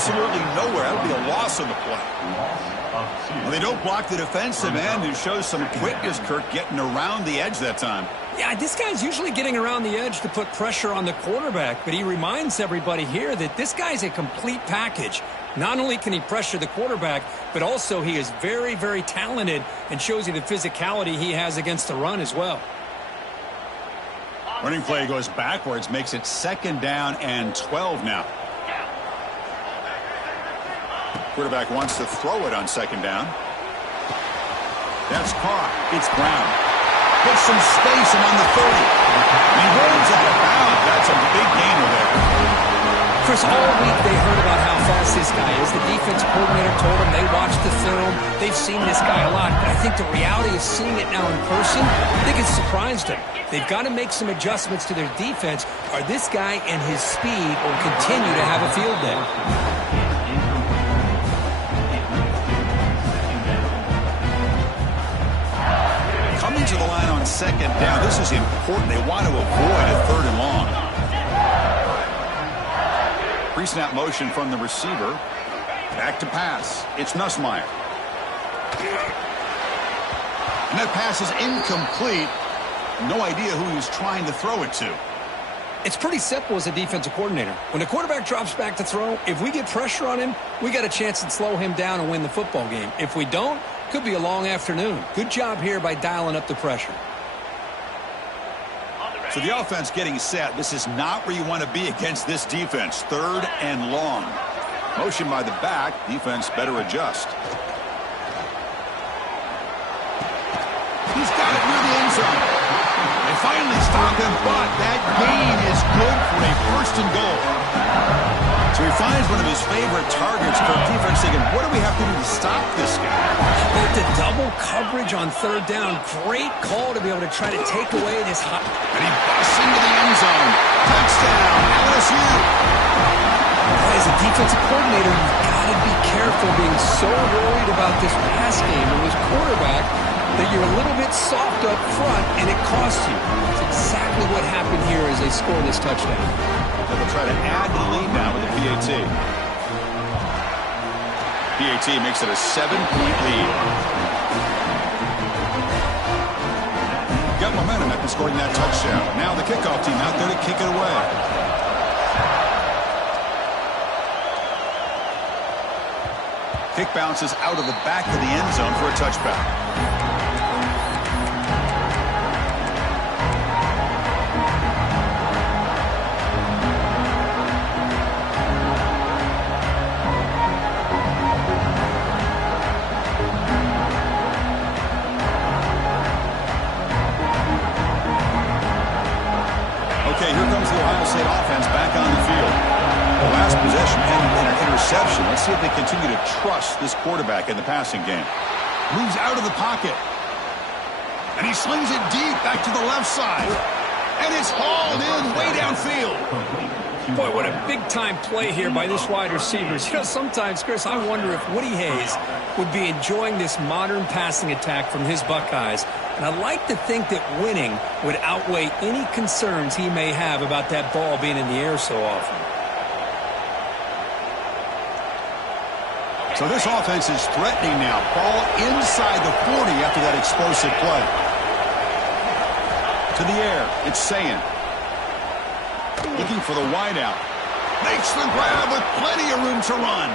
absolutely nowhere. That would be a loss on the play. Well, they don't block the defensive end and shows some quickness, Kirk, getting around the edge that time. Yeah, this guy's usually getting around the edge to put pressure on the quarterback, but he reminds everybody here that this guy's a complete package. Not only can he pressure the quarterback, but also he is very, very talented and shows you the physicality he has against the run as well. Running play goes backwards, makes it 2nd down and 12 now. Quarterback wants to throw it on 2nd down. That's caught. It's Brown. Gets some space and on the 30. He runs out of bounds. That's a big gainer there. Chris, all week they heard about how fast this guy is. The defense coordinator told them they watched the film. They've seen this guy a lot. But I think the reality of seeing it now in person, I think it's surprised them. They've got to make some adjustments to their defense, or this guy and his speed will continue to have a field day. Coming to the line on 2nd down. This is important. They want to avoid a 3rd and long. Pre-snap motion from the receiver. Back to pass. It's Nussmeier. And that pass is incomplete. No idea who he's trying to throw it to. It's pretty simple as a defensive coordinator. When the quarterback drops back to throw, if we get pressure on him, we got a chance to slow him down and win the football game. If we don't, could be a long afternoon. Good job here by dialing up the pressure. So the offense getting set. This is not where you want to be against this defense. 3rd and long. Motion by the back. Defense better adjust. He's got it near the end zone. They finally stop him, but that gain is good for a 1st and goal. So he finds one of his favorite targets. Kirk, defense thinking, what do we have to do to stop this guy? But the double coverage on 3rd down, great call to be able to try to take away this hot. And he busts into the end zone. Touchdown, LSU. As a defensive coordinator, you've got to be careful being so worried about this pass game and this quarterback that you're a little bit soft up front and it costs you. It's exactly what happened here as they score this touchdown. So they'll try to add the lead now with the PAT. PAT makes it a 7-point lead. Got momentum after scoring that touchdown. Now the kickoff team out there to kick it away. Kick bounces out of the back of the end zone for a touchback. Okay, here comes the Ohio State offense back on the field. The last possession ended in an interception. Let's see if they continue to trust this quarterback in the passing game. Moves out of the pocket. And he slings it deep back to the left side. And it's hauled in way downfield. Boy, what a big-time play here by this wide receivers. You know, sometimes, Chris, I wonder if Woody Hayes would be enjoying this modern passing attack from his Buckeyes. And I'd like to think that winning would outweigh any concerns he may have about that ball being in the air so often. So this offense is threatening now. Ball inside the 40 after that explosive play. To the air, it's Sayin. Looking for the wideout. Makes the grab with plenty of room to run.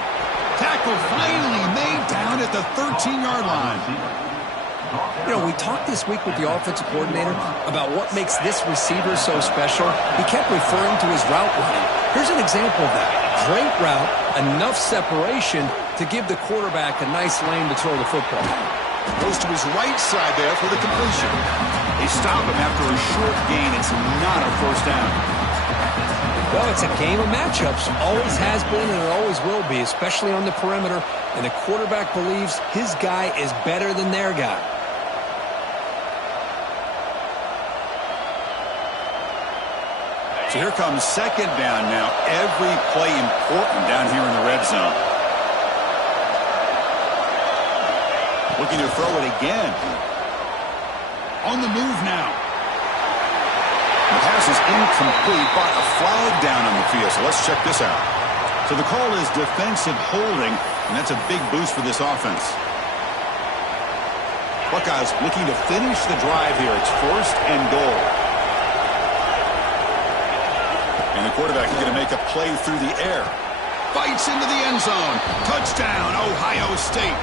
Tackle finally made down at the 13-yard line. You know, we talked this week with the offensive coordinator about what makes this receiver so special. He kept referring to his route running. Here's an example of that. Great route, enough separation to give the quarterback a nice lane to throw the football. Goes to his right side there for the completion. They stop him after a short gain. It's not a 1st down. Well, it's a game of matchups. Always has been and it always will be, especially on the perimeter. And the quarterback believes his guy is better than their guy. So here comes 2nd down now. Every play important down here in the red zone. Looking to throw it again. On the move now. The pass is incomplete, but a flag down on the field. So let's check this out. So the call is defensive holding, and that's a big boost for this offense. Buckeyes looking to finish the drive here. It's 1st and goal. And the quarterback is going to make a play through the air. Bites into the end zone. Touchdown, Ohio State.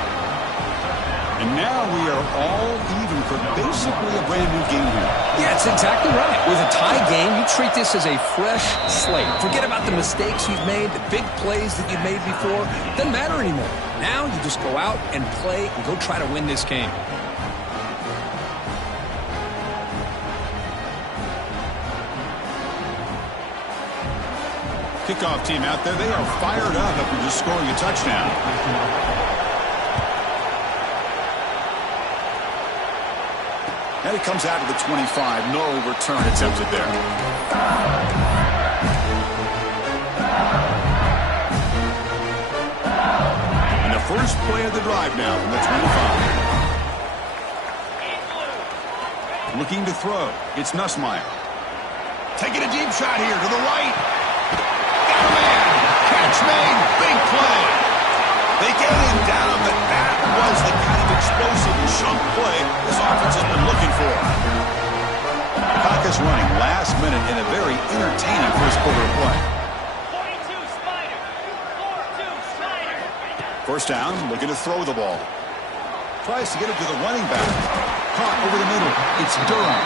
And now we are all even for basically a brand new game here. Yeah, it's exactly right. With a tie game, you treat this as a fresh slate. Forget about the mistakes you've made, the big plays that you've made before. Doesn't matter anymore. Now you just go out and play and go try to win this game. Kickoff team out there, they are fired up after just scoring a touchdown. And it comes out to the 25. No return attempted there. And the first play of the drive now from the 25. Looking to throw. It's Nussmeier. Taking a deep shot here to the right. Got a man. Catch made. Big play. They get him down, but that was the kind of explosive chunk play this offense has been looking for. Clock is running last minute in a very entertaining first quarter of play. 42 Snyder. 42 Snyder. First down, looking to throw the ball. Tries to get it to the running back. Caught over the middle. It's Durham.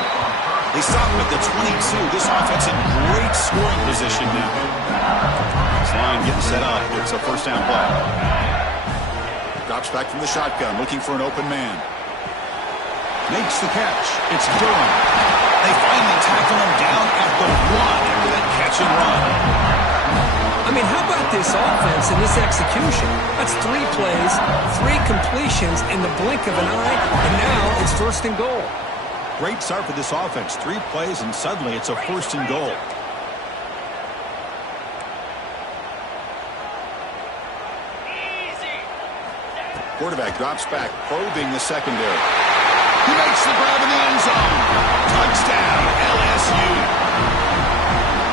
They stop him at the 22. This offense in great scoring position now. This line getting set up. It's a first down play. Drops back from the shotgun, looking for an open man. Makes the catch. It's Durham. They finally tackle him down at the 1 after that catch and run. I mean, how about this offense and this execution? That's 3 plays, 3 completions in the blink of an eye, and now it's 1st and goal. Great start for this offense. 3 plays, and suddenly it's a 1st and goal. Quarterback drops back, probing the secondary. He makes the grab in the end zone. Touchdown, LSU.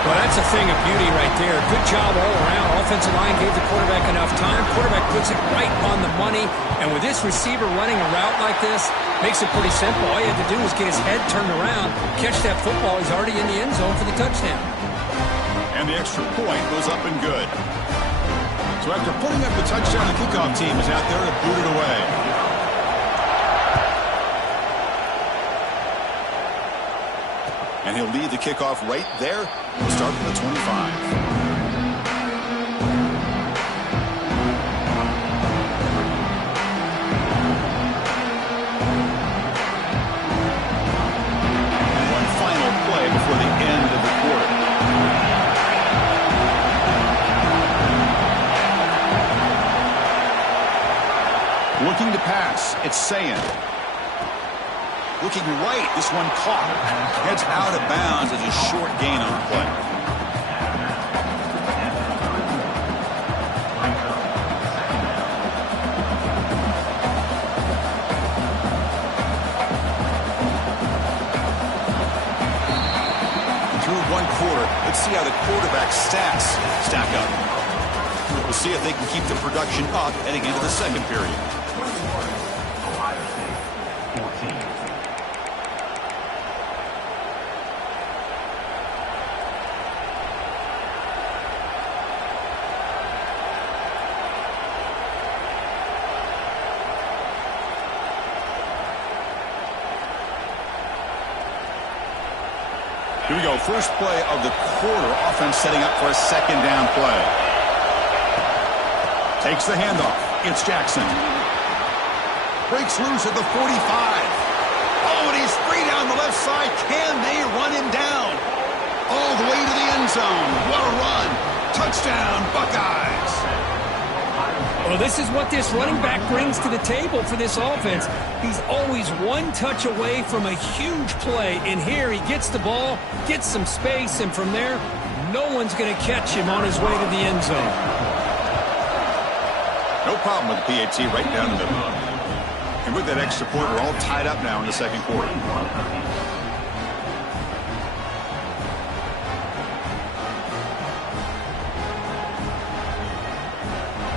Well, that's a thing of beauty right there. Good job all around. Offensive line gave the quarterback enough time. Quarterback puts it right on the money. And with this receiver running a route like this, makes it pretty simple. All you have to do is get his head turned around, catch that football. He's already in the end zone for the touchdown. And the extra point goes up and good. So after putting up the touchdown, the kickoff team is out there to boot it away. And he'll lead the kickoff right there. We'll start from the 25. Before the end of the quarter. Looking to pass, it's Sayin. Looking right, this one caught. Heads out of bounds as a short gain on the play. Let's see how the quarterback's stats stack up. We'll see if they can keep the production up heading into the second period. Here we go. First play of the quarter. Offense setting up for a second down play. Takes the handoff. It's Jackson. Breaks loose at the 45. Oh, and he's free down the left side. Can they run him down? All the way to the end zone. What a run. Touchdown, Buckeyes. Well, this is what this running back brings to the table for this offense. He's always one touch away from a huge play. And here he gets the ball, gets some space, and from there, no one's going to catch him on his way to the end zone. No problem with the PAT right down the middle. And with that extra point, we're all tied up now in the second quarter.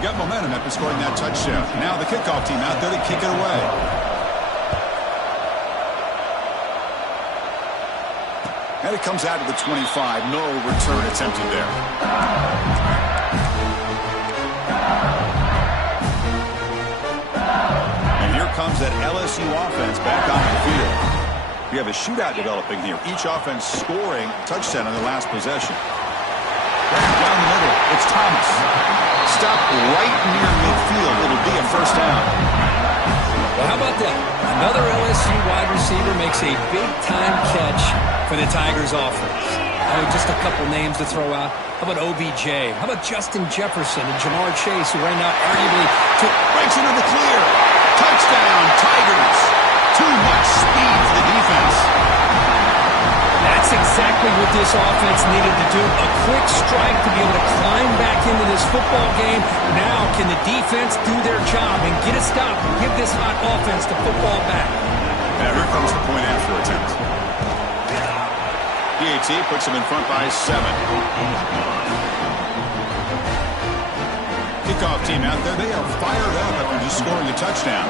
Got momentum after scoring that touchdown. Now the kickoff team out there to kick it away. And it comes out to the 25. No return attempted there. And here comes that LSU offense back onto the field. We have a shootout developing here. Each offense scoring a touchdown on their last possession. Down the middle, it's Thomas. Stopped right near midfield. It'll be a first down. Well, how about that? Another LSU wide receiver makes a big-time catch for the Tigers offense. Just a couple names to throw out. How about OBJ? How about Justin Jefferson and Jamar Chase, who ran out arguably breaks into the clear. Touchdown, Tigers. Too much speed for the defense. That's exactly what this offense needed to do. A quick strike to be able to climb back into this football game. Now can the defense do their job and get a stop and give this hot offense the football back? Now here comes the point after attempt. PAT puts him in front by 7. Kickoff team out there. They are fired up after just scoring a touchdown.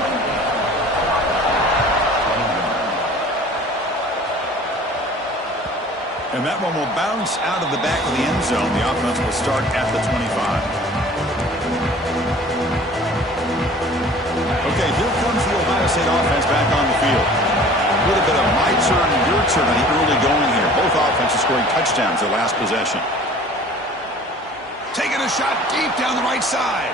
And that one will bounce out of the back of the end zone. The offense will start at the 25. Okay, here comes the Ohio State offense back on the field. A little bit of my turn, your turn in the early going here. Both offenses scoring touchdowns their last possession. Taking a shot deep down the right side.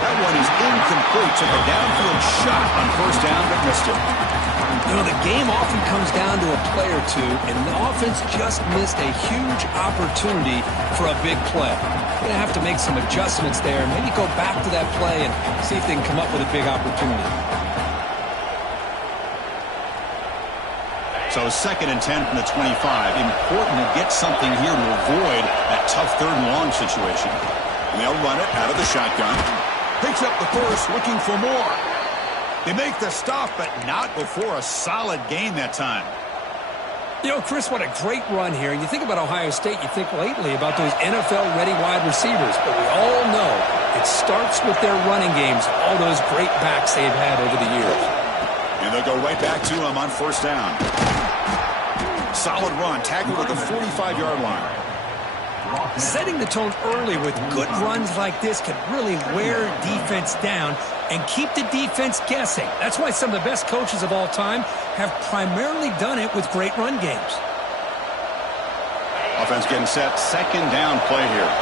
That one is incomplete. Took a downfield shot on first down, but missed it. You know, the game often comes down to a play or two, and the offense just missed a huge opportunity for a big play. They're going to have to make some adjustments there, maybe go back to that play and see if they can come up with a big opportunity. So 2nd and 10 from the 25. Important to get something here to avoid that tough 3rd and long situation. And they'll run it out of the shotgun. Picks up the first, looking for more. They make the stop, but not before a solid gain that time. You know, Chris, what a great run here. And you think about Ohio State, you think lately about those NFL-ready wide receivers. But we all know it starts with their running games, all those great backs they've had over the years. And they'll go right back to him on first down. Solid run, tackled at the 45-yard line. Setting the tone early with good runs like this can really wear defense down and keep the defense guessing. That's why some of the best coaches of all time have primarily done it with great run games. Offense getting set, 2nd down play here.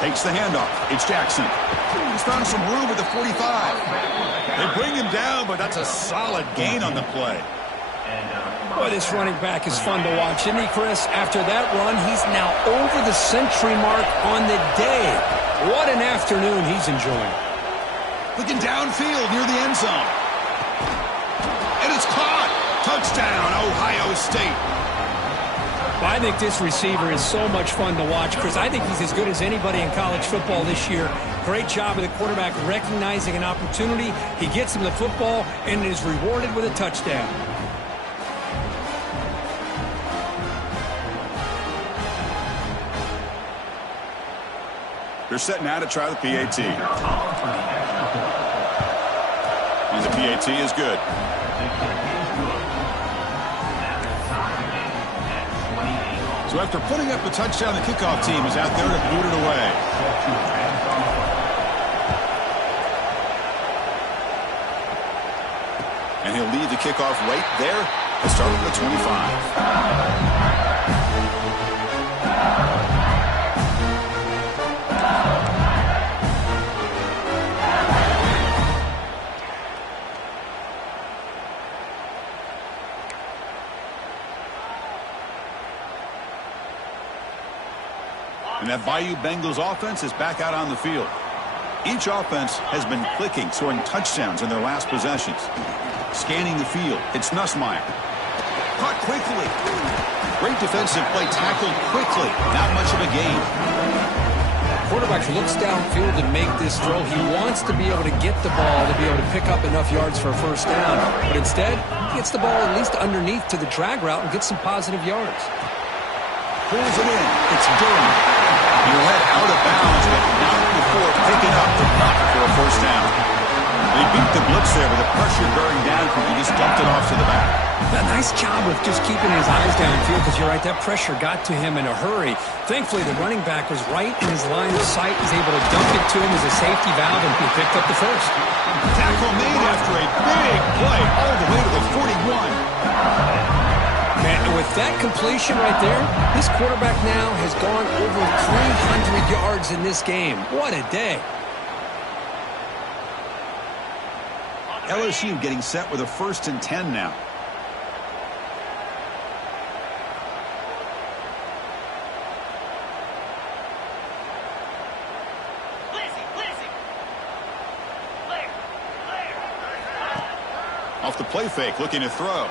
Takes the handoff. It's Jackson. He's found some room at the 45. They bring him down, but that's a solid gain on the play. Boy, this running back is fun to watch, isn't he, Chris? After that run, he's now over the century mark on the day. What an afternoon he's enjoying. Looking downfield near the end zone. And it's caught. Touchdown, Ohio State. Well, I think this receiver is so much fun to watch, Chris. I think he's as good as anybody in college football this year. Great job of the quarterback recognizing an opportunity. He gets him the football and is rewarded with a touchdown. They're setting out to try the PAT. And the PAT is good. So after putting up the touchdown, the kickoff team is out there to boot it away. And he'll lead the kickoff right there to start with the 25. And that Bayou Bengals offense is back out on the field. Each offense has been clicking, scoring touchdowns in their last possessions. Scanning the field, it's Nussmeier. Caught quickly. Great defensive play, tackled quickly. Not much of a gain. Quarterback looks downfield to make this throw. He wants to be able to get the ball to be able to pick up enough yards for a first down. But instead, he gets the ball at least underneath to the drag route and gets some positive yards. Pulls it in. It's It's Durham. He led out of bounds, but not before picking up the punt for a first down. They beat the blitz there with the pressure bearing down. He just dumped it off to the back. A nice job of just keeping his eyes downfield, because you're right, that pressure got to him in a hurry. Thankfully, the running back was right in his line of sight, was able to dump it to him as a safety valve, and he picked up the first. Tackle made after a big play all the way to the 41. Man, with that completion right there, this quarterback now has gone over 300 yards in this game. What a day. LSU getting set with a 1st and 10 now. Off the play fake, looking to throw.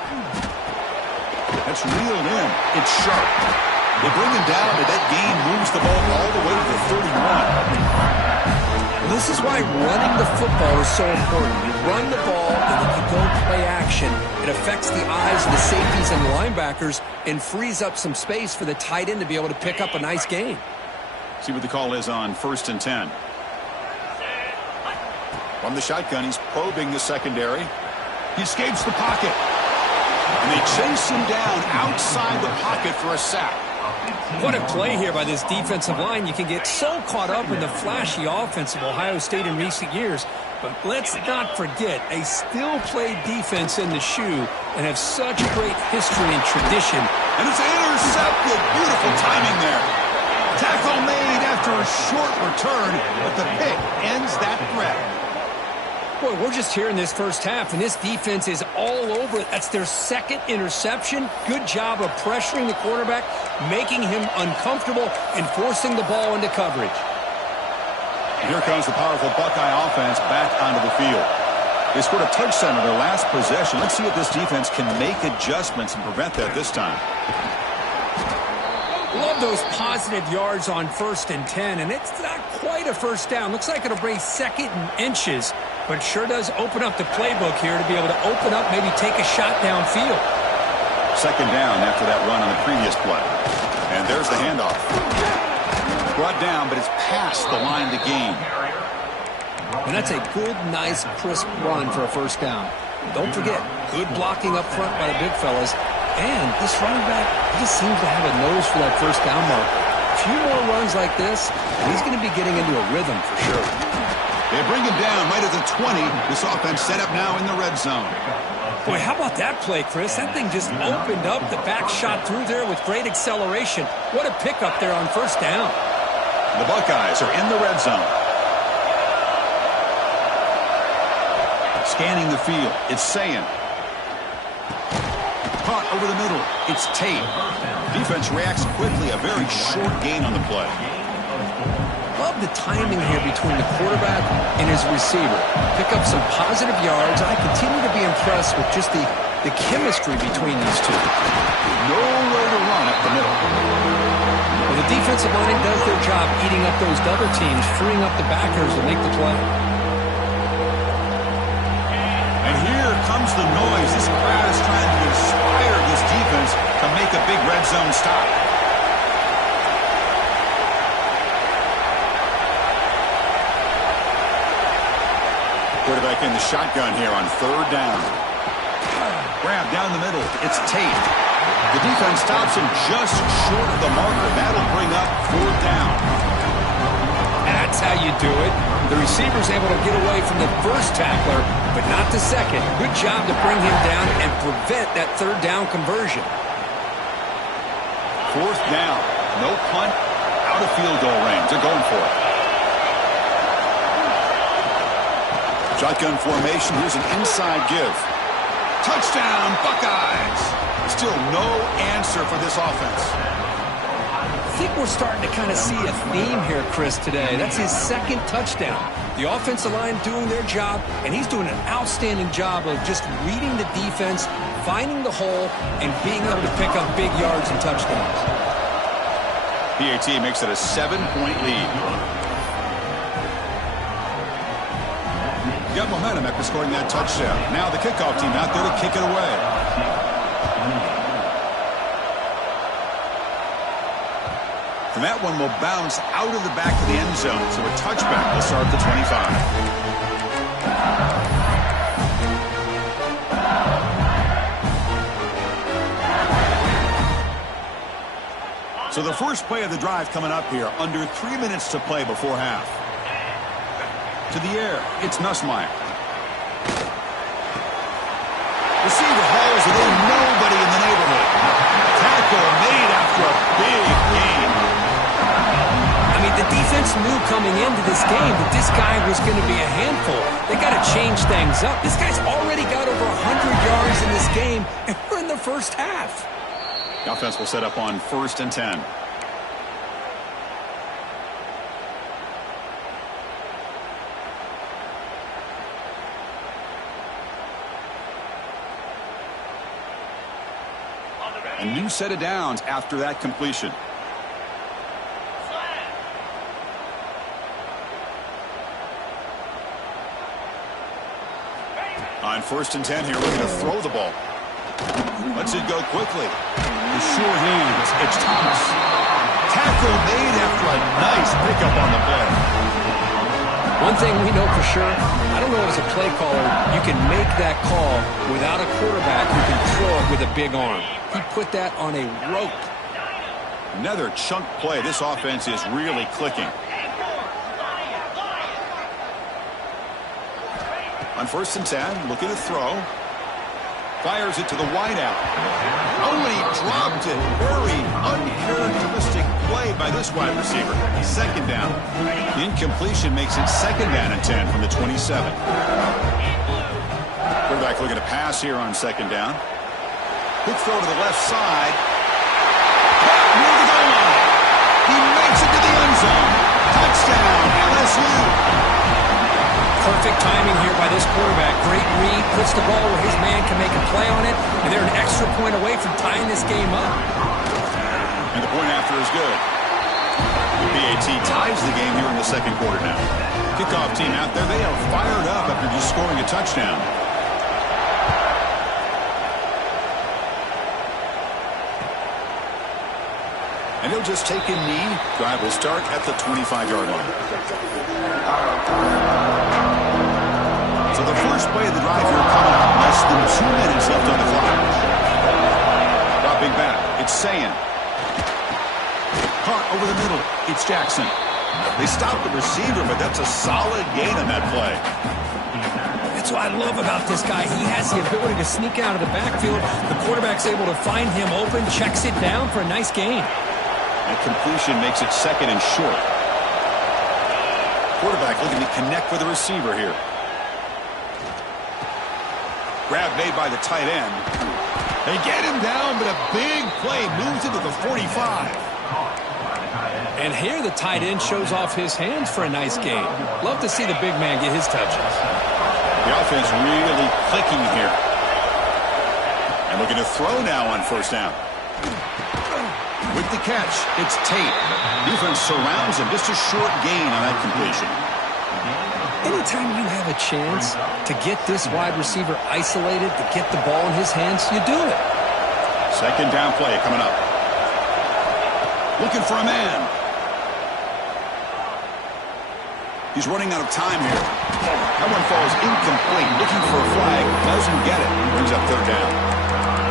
That's reeled in. It's sharp. They bring him down, but that gain moves the ball all the way to the 31. This is why running the football is so important. You run the ball, and if you don't play action, it affects the eyes of the safeties and the linebackers and frees up some space for the tight end to be able to pick up a nice gain. See what the call is on 1st and 10. From the shotgun, he's probing the secondary. He escapes the pocket. And they chase him down outside the pocket for a sack. What a play here by this defensive line. You can get so caught up in the flashy offense of Ohio State in recent years, but let's not forget, they still play defense in the shoe and have such great history and tradition. And it's intercepted. Beautiful timing there. Tackle made after a short return, but the pick ends that threat. Boy, we're just here in this first half, and this defense is all over it. That's their 2nd interception. Good job of pressuring the quarterback, making him uncomfortable, and forcing the ball into coverage. Here comes the powerful Buckeye offense back onto the field. They scored a touchdown on their last possession. Let's see if this defense can make adjustments and prevent that this time. Love those positive yards on 1st and 10, and it's not quite a first down. Looks like it'll bring 2nd and inches, but sure does open up the playbook here to be able to open up, maybe take a shot downfield. 2nd down after that run on the previous play. And there's the handoff. Brought down, but it's past the line to gain. And that's a good, nice, crisp run for a first down. Don't forget, good blocking up front by the big fellas. And this running back, he just seems to have a nose for that first down marker. A few more runs like this, and he's going to be getting into a rhythm for sure. They bring him down right at the 20. This offense set up now in the red zone. Boy, how about that play, Chris? That thing just opened up. The back shot through there with great acceleration. What a pickup there on first down. The Buckeyes are in the red zone. Scanning the field. It's Sayin. Caught over the middle. It's Tate. Defense reacts quickly. A very short gain on the play. Love the timing here between the quarterback and his receiver. Pick up some positive yards. I continue to be impressed with just the chemistry between these two. Nowhere to run up the middle. Well, the defensive line does their job eating up those double teams, freeing up the backers to make the play. And here comes the noise. This crowd is trying to inspire this defense to make a big red zone stop. Quarterback in the shotgun here on 3rd down. Grab down the middle. It's Tate. The defense stops him just short of the marker. That'll bring up 4th down. That's how you do it. The receiver's able to get away from the first tackler, but not the second. Good job to bring him down and prevent that 3rd down conversion. 4th down. No punt. Out of field goal range. They're going for it. Shotgun formation. Here's an inside give. Touchdown, Buckeyes. Still no answer for this offense. I think we're starting to kind of see a theme here, Chris, today. That's his 2nd touchdown. The offensive line doing their job, and he's doing an outstanding job of just reading the defense, finding the hole, and being able to pick up big yards and touchdowns. PAT makes it a 7-point lead. Got momentum after scoring that touchdown. Now the kickoff team out there to kick it away. And that one will bounce out of the back of the end zone. So a touchback will start the 25. So the first play of the drive coming up here, under 3 minutes to play before half. To the air, it's Nussmeier. Receiver hauls it in, nobody in the neighborhood. Tackle made after a big gain. I mean, the defense knew coming into this game that this guy was going to be a handful. They got to change things up. This guy's already got over 100 yards in this game, and we're in the first half. The offense will set up on 1st and 10. A new set of downs after that completion. On 1st and 10 here, looking to throw the ball. Lets it go quickly. The sure hands. It's Thomas. Tackle made after a nice pickup on the play. One thing we know for sure, I don't know as a play caller, you can make that call without a quarterback who can throw it with a big arm. He put that on a rope. Another chunk play. This offense is really clicking. On 1st and 10, looking to throw. Fires it to the wideout. Oh, he dropped it. Very uncharacteristic play by this wide receiver. 2nd down. Incompletion makes it 2nd down and 10 from the 27. Quarterback looking to pass here on 2nd down. Quick throw to the left side. Near the goal line. He makes it to the end zone. Touchdown, LSU. Perfect timing here by this quarterback. Great read, puts the ball where his man can make a play on it, and they're an extra point away from tying this game up. And the point after is good. BAT ties the game here in the 2nd quarter now. Kickoff team out there, they are fired up after just scoring a touchdown. And he'll just take a knee. Drive will start at the 25-yard line. So the first play of the drive here coming up. Less than 2 minutes left on the clock. Dropping back. It's Sayin. Caught over the middle. It's Jackson. They stopped the receiver, but that's a solid gain on that play. That's what I love about this guy. He has the ability to sneak out of the backfield. The quarterback's able to find him open, checks it down for a nice gain. That completion makes it 2nd and short. Quarterback looking to connect with the receiver here. Grab made by the tight end. They get him down, but a big play moves into the 45. And here the tight end shows off his hands for a nice gain. Love to see the big man get his touches. The offense really clicking here. And looking to throw now on 1st down. With the catch, it's Tate. Defense surrounds him. Just a short gain on that completion. Anytime you have a chance to get this wide receiver isolated, to get the ball in his hands, you do it. 2nd down play coming up. Looking for a man. He's running out of time here. That one falls incomplete. Looking for a flag. Doesn't get it. Brings up 3rd down.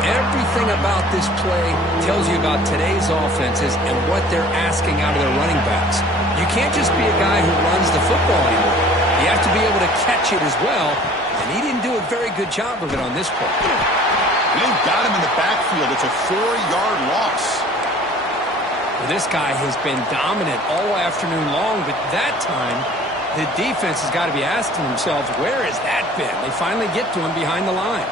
Everything about this play tells you about today's offenses and what they're asking out of their running backs. You can't just be a guy who runs the football anymore. You have to be able to catch it as well, and he didn't do a very good job of it on this play. They've got him in the backfield. It's a 4-yard loss. Well, this guy has been dominant all afternoon long, but that time, the defense has got to be asking themselves, where has that been? They finally get to him behind the line.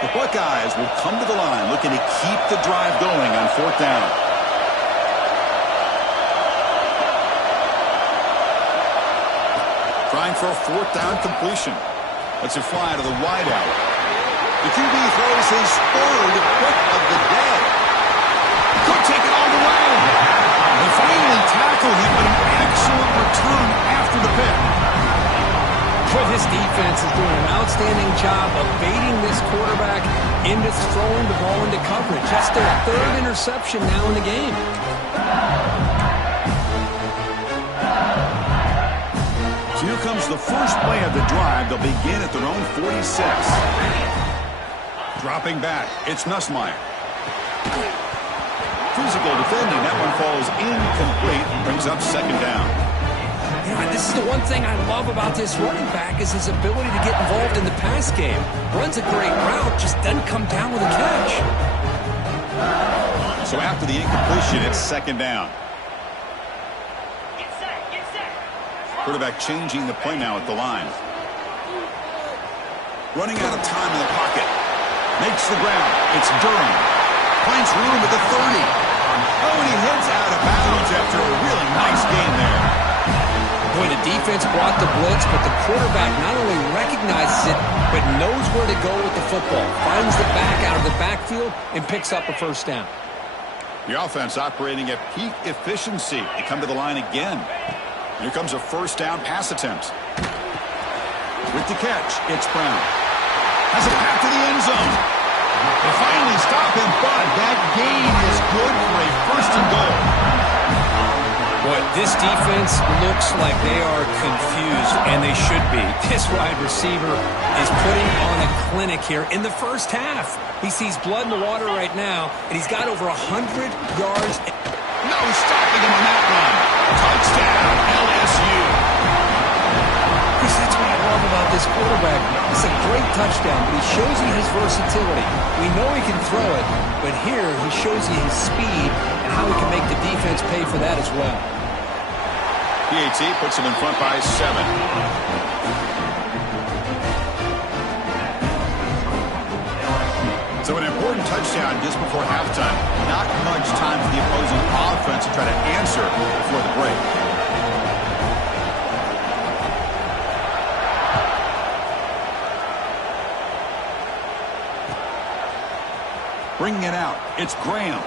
The Buckeyes will come to the line looking to keep the drive going on 4th down. Trying for a 4th down completion. Lets it fly to the wideout. The QB throws his 3rd pick of the day. Could take it all the way. They finally tackle him, but an excellent return after the pick. But this defense is doing an outstanding job of baiting this quarterback into throwing the ball into coverage. That's their third interception now in the game. So here comes the first play of the drive. They'll begin at their own 46. Dropping back, it's Nussmeier. Physical defending. That one falls incomplete. Brings up second down. Yeah, this is the one thing I love about this running back is his ability to get involved in the pass game. Runs a great route, just doesn't come down with a catch. So after the incompletion, it's second down. Get set, get set. Quarterback changing the play now at the line. Running out of time in the pocket. Makes the ground. It's Durham. Finds room at the 30. Oh, and he heads out of bounds after a really nice game there. Boy, the defense brought the blitz, but the quarterback not only recognizes it, but knows where to go with the football. Finds the back out of the backfield and picks up a first down. The offense operating at peak efficiency. They come to the line again. Here comes a first down pass attempt. With the catch, it's Brown. Has a path to the end zone. They finally stop him, but that gain is good for a first and goal. Boy, this defense looks like they are confused, and they should be. This wide receiver is putting on a clinic here in the first half. He sees blood in the water right now, and he's got over 100 yards. No stopping him on that run. Touchdown, LSU. Chris, that's what I love about this quarterback. It's a great touchdown, but he shows you his versatility. We know he can throw it, but here he shows you his speed and how he can make the defense pay for that as well. PAT puts him in front by 7. So an important touchdown just before halftime. Not much time for the opposing offense to try to answer before the break. Bringing it out, it's Graham.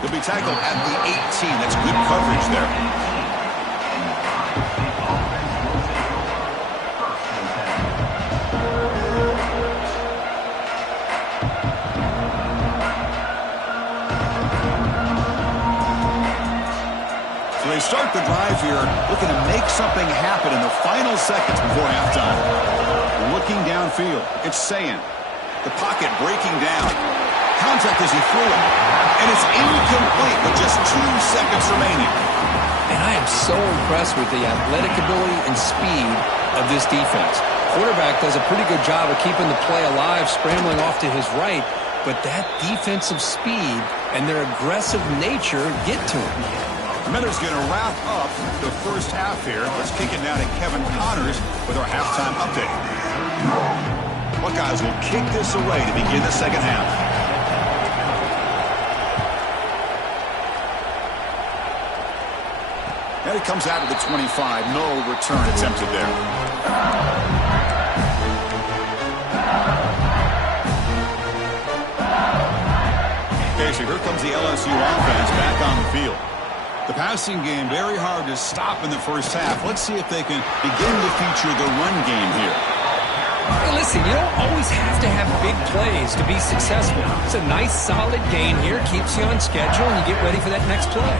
He'll be tackled at the 18. That's good coverage there. So they start the drive here, looking to make something happen in the final seconds before halftime. Looking downfield, it's Sayan. The pocket breaking down. Contact as he threw it. And it's incomplete with just 2 seconds remaining. And I am so impressed with the athletic ability and speed of this defense. Quarterback does a pretty good job of keeping the play alive, scrambling off to his right, but that defensive speed and their aggressive nature get to him. Miller's going to wrap up the first half here. Let's kick it now to Kevin Connors with our halftime update. Buckeyes will kick this away to begin the second half. And it comes out of the 25. No return attempted there. Okay, so here comes the LSU offense back on the field. The passing game very hard to stop in the first half. Let's see if they can begin to feature the run game here. Hey, listen, you don't always have to have big plays to be successful. It's a nice, solid gain here. Keeps you on schedule, and you get ready for that next play.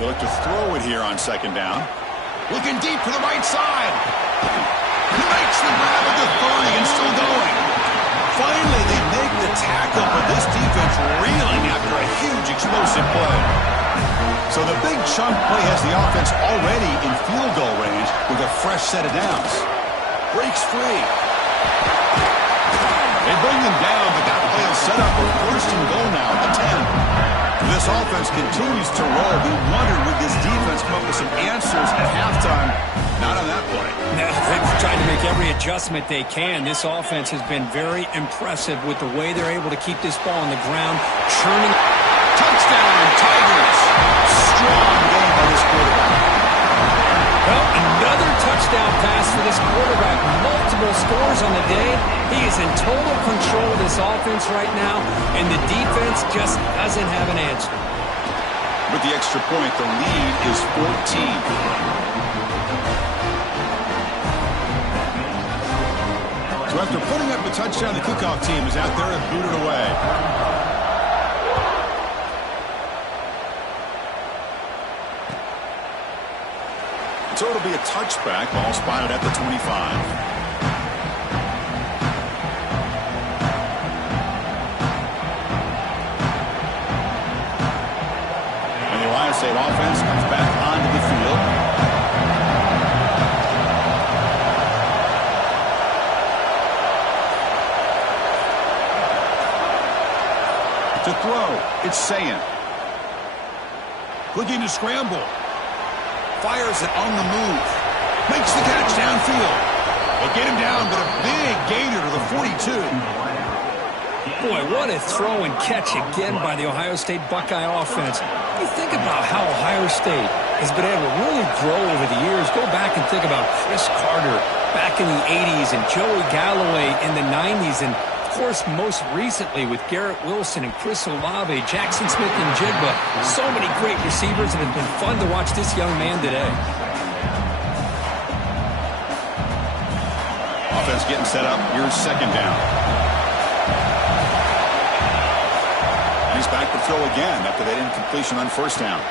They look to throw it here on second down. Looking deep to the right side. He makes the grab at the 30 and still going. Finally, they make the tackle, but this defense reeling after a huge explosive play. So the big chunk play has the offense already in field goal range with a fresh set of downs. Breaks free. They bring them down, but that play will set up a first and goal now at the 10. This offense continues to roll. We wondered, would this defense come up with some answers at halftime? Not on that play. Now, they've tried to make every adjustment they can. This offense has been very impressive with the way they're able to keep this ball on the ground, churning. Touchdown, Tigers. Strong game by this quarterback. Well, another touchdown pass for this quarterback. Multiple scores on the day. He is in total control of this offense right now, and the defense just doesn't have an answer. With the extra point, the lead is 14. So after putting up the touchdown, the kickoff team is out there and booted away. So it'll be a touchback. Ball spotted at the 25. State offense comes back onto the field. To throw, it's Sayin. Looking to scramble. Fires it on the move. Makes the catch downfield. They'll get him down, but a big gainer to the 42. Boy, what a throw and catch again by the Ohio State Buckeye offense. You think about how Ohio State has been able to really grow over the years. Go back and think about Chris Carter back in the 80s and Joey Galloway in the 90s. And, of course, most recently with Garrett Wilson and Chris Olave, Jackson Smith and Jigba. So many great receivers, and it's been fun to watch this young man today. Offense getting set up. Here's second down. He's back to throw again after that incompletion on first down.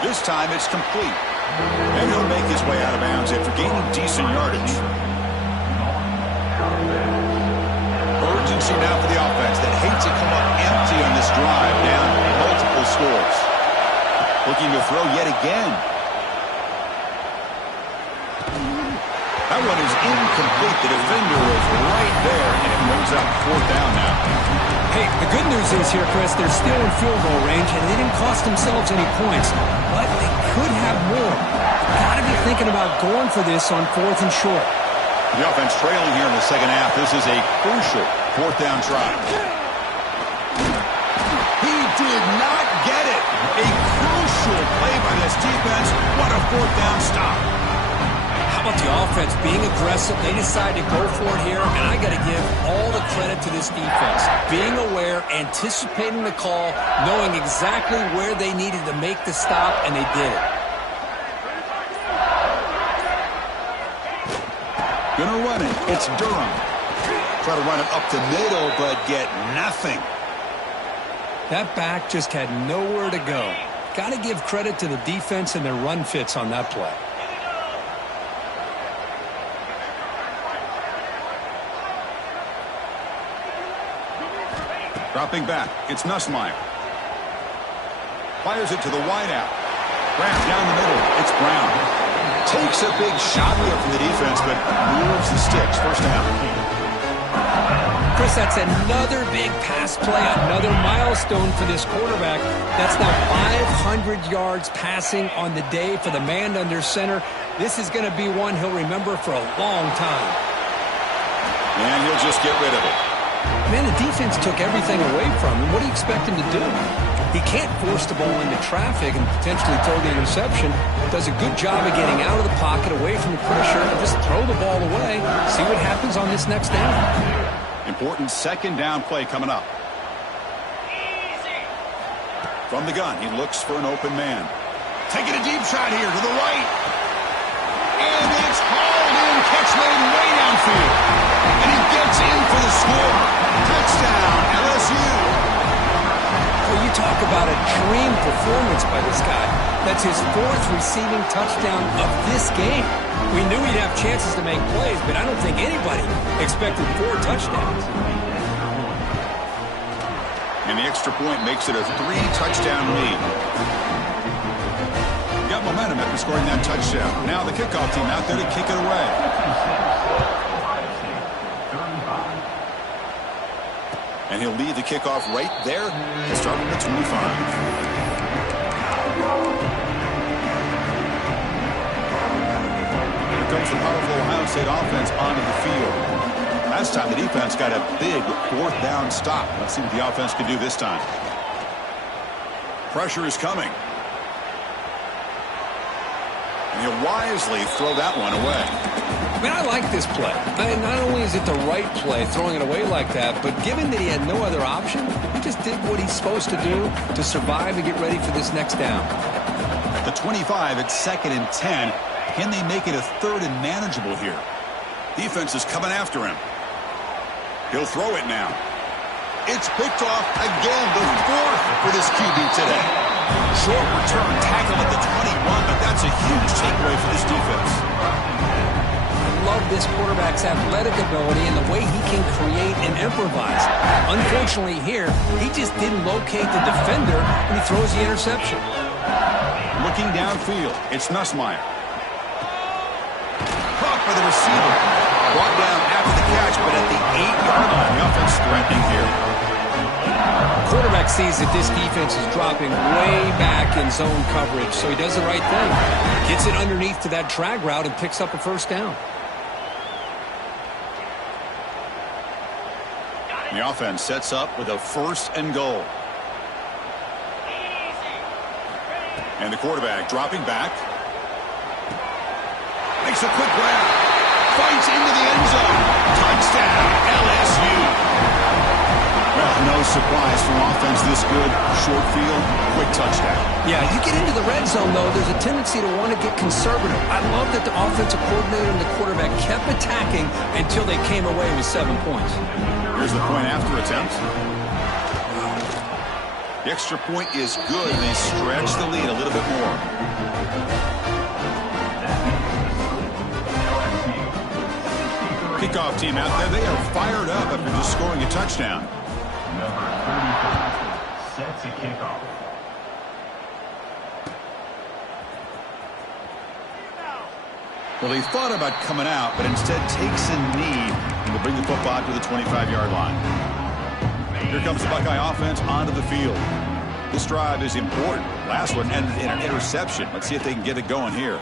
This time it's complete. And he'll make his way out of bounds after gaining decent yardage. Urgency now for the offense that hates to come up empty on this drive, down multiple scores. Looking to throw yet again. That one is incomplete. The defender was right there, and it brings up fourth down now. Hey, the good news is here, Chris, they're still in field goal range, and they didn't cost themselves any points. But they could have more. Got to be thinking about going for this on fourth and short. The offense trailing here in the second half. This is a crucial fourth down try. He did not get it. A crucial play by this defense. What a fourth down stop. How about the offense being aggressive? They decided to go for it here, and I got to give all the credit to this defense. Being aware, anticipating the call, knowing exactly where they needed to make the stop, and they did it. Gonna run it. It's Durham. Try to run it up the middle, but get nothing. That back just had nowhere to go. Got to give credit to the defense and their run fits on that play. Dropping back, it's Nussmeier. Fires it to the wideout. Grant down the middle, it's Brown. Takes a big shot here from the defense, but moves the sticks. First down. Chris, that's another big pass play, another milestone for this quarterback. That's now 500 yards passing on the day for the man under center. This is going to be one he'll remember for a long time. And he'll just get rid of it. Man, the defense took everything away from him. What do you expect him to do? He can't force the ball into traffic and potentially throw the interception. Does a good job of getting out of the pocket, away from the pressure, and just throw the ball away. See what happens on this next down. Important second down play coming up. From the gun, he looks for an open man. Taking a deep shot here to the right. And it's hauled in, catch made way downfield. And he gets in for the score. Touchdown, LSU. Well, you talk about a dream performance by this guy. That's his fourth receiving touchdown of this game. We knew he'd have chances to make plays, but I don't think anybody expected 4 touchdowns. And the extra point makes it a 3-touchdown lead. Got momentum after scoring that touchdown. Now the kickoff team out there to kick it away. And he'll lead the kickoff right there to start at the 25. Comes the powerful Ohio State offense onto the field. Last time the defense got a big fourth down stop. Let's see what the offense can do this time. Pressure is coming. And he'll wisely throw that one away. I mean, I like this play. I mean, not only is it the right play, throwing it away like that, but given that he had no other option, he just did what he's supposed to do to survive and get ready for this next down. At the 25, it's 2nd and 10. Can they make it a 3rd and manageable here? Defense is coming after him. He'll throw it now. It's picked off again, the fourth for this QB today. Short return tackle at the 21, but that's a huge takeaway for this defense. I love this quarterback's athletic ability and the way he can create and improvise. Unfortunately here, he just didn't locate the defender and he throws the interception. Looking downfield, it's Nussmeier. Caught by the receiver. Brought down after the catch, but at the 8-yard line, the offense threatening here. Quarterback sees that this defense is dropping way back in zone coverage, so he does the right thing. Gets it underneath to that drag route and picks up a first down. The offense sets up with a 1st and goal. And the quarterback dropping back. Makes a quick grab. Fights into the end zone. Touchdown, LSU. Well, no surprise from offense this good. Short field, quick touchdown. Yeah, you get into the red zone, though, there's a tendency to want to get conservative. I love that the offensive coordinator and the quarterback kept attacking until they came away with 7 points. Here's the point after attempt. The extra point is good, and they stretch the lead a little bit more. Kickoff team out there, they are fired up after just scoring a touchdown. Number 35 set to kick off. Well, he thought about coming out, but instead takes a knee to bring the football to the 25-yard line. Here comes the Buckeye offense onto the field. This drive is important. Last one ended in an interception. Let's see if they can get it going here.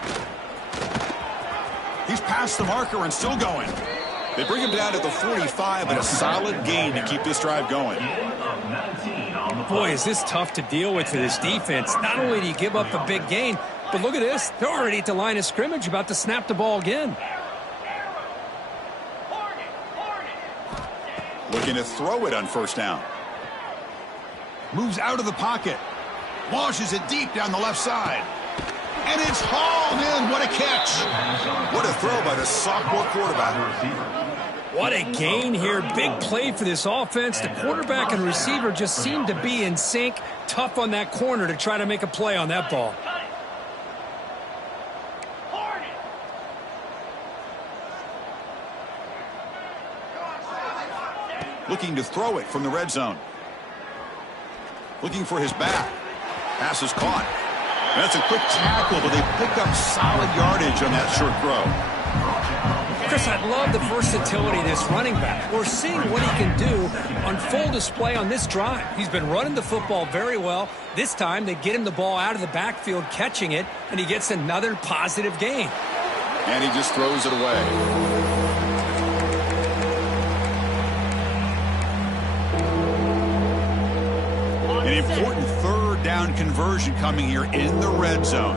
He's past the marker and still going. They bring him down to the 45, but a solid gain to keep this drive going. Boy, is this tough to deal with for this defense. Not only do you give up a big gain, but look at this. They're already at the line of scrimmage, about to snap the ball again. Looking to throw it on 1st down. Moves out of the pocket. Launches it deep down the left side. And it's hauled in. What a catch. What a throw by the sophomore quarterback. What a gain here. Big play for this offense. The quarterback and receiver just seem to be in sync. Tough on that corner to try to make a play on that ball. Looking to throw it from the red zone. Looking for his back. Pass is caught. That's a quick tackle, but they pick up solid yardage on that short throw. Chris, I love the versatility of this running back. We're seeing what he can do on full display on this drive. He's been running the football very well. This time, they get him the ball out of the backfield, catching it, and he gets another positive gain. And he just throws it away. An important 3rd down conversion coming here in the red zone.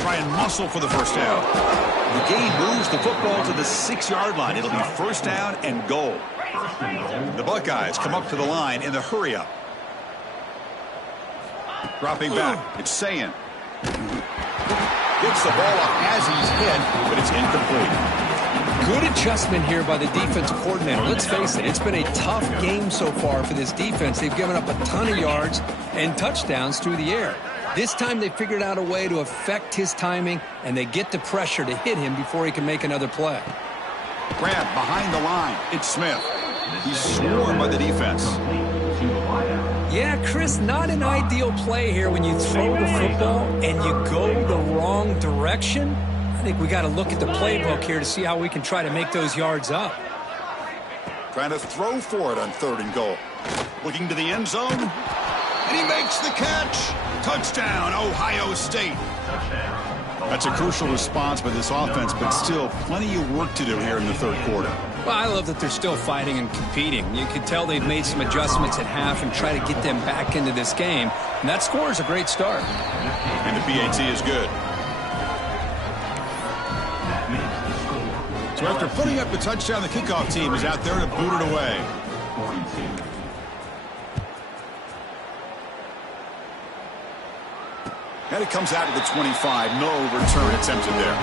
Try and muscle for the 1st down. The gain moves the football to the 6-yard line. It'll be 1st down and goal. The Buckeyes come up to the line in the hurry-up. Dropping back. It's Sayin. Gets the ball up as he's hit, but it's incomplete. Good adjustment here by the defensive coordinator. Let's face it, it's been a tough game so far for this defense. They've given up a ton of yards and touchdowns through the air. This time they figured out a way to affect his timing, and they get the pressure to hit him before he can make another play. Grab behind the line. It's Smith. He's swarmed by the defense. Yeah, Chris, not an ideal play here when you throw the football and you go the wrong direction. I think we got to look at the playbook here to see how we can try to make those yards up. Trying to throw for it on 3rd and goal. Looking to the end zone. And he makes the catch. Touchdown, Ohio State. That's a crucial response by this offense, but still plenty of work to do here in the 3rd quarter. Well, I love that they're still fighting and competing. You can tell they've made some adjustments at half and try to get them back into this game. And that score is a great start. And the PAT is good. So after putting up the touchdown, the kickoff team is out there to boot it away. And it comes out to the 25. No return attempted there.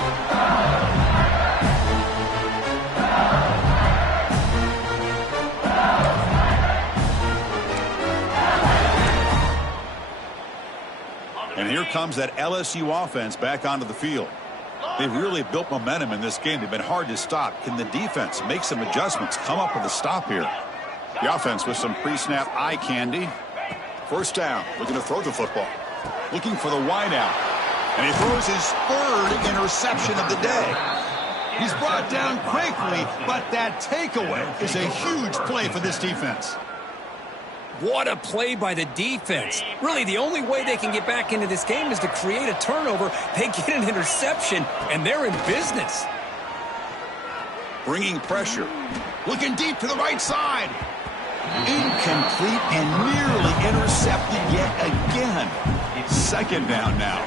comes that LSU offense back onto the field. They've really built momentum in this game. They've been hard to stop. Can the defense make some adjustments, come up with a stop here? The offense with some pre-snap eye candy. First down, looking to throw the football. Looking for the wide out. And he throws his third interception of the day. He's brought down quickly, but that takeaway is a huge play for this defense. What a play by the defense. Really, the only way they can get back into this game is to create a turnover. They get an interception, and they're in business. Bringing pressure. Looking deep to the right side. Incomplete and nearly intercepted yet again. Second down now.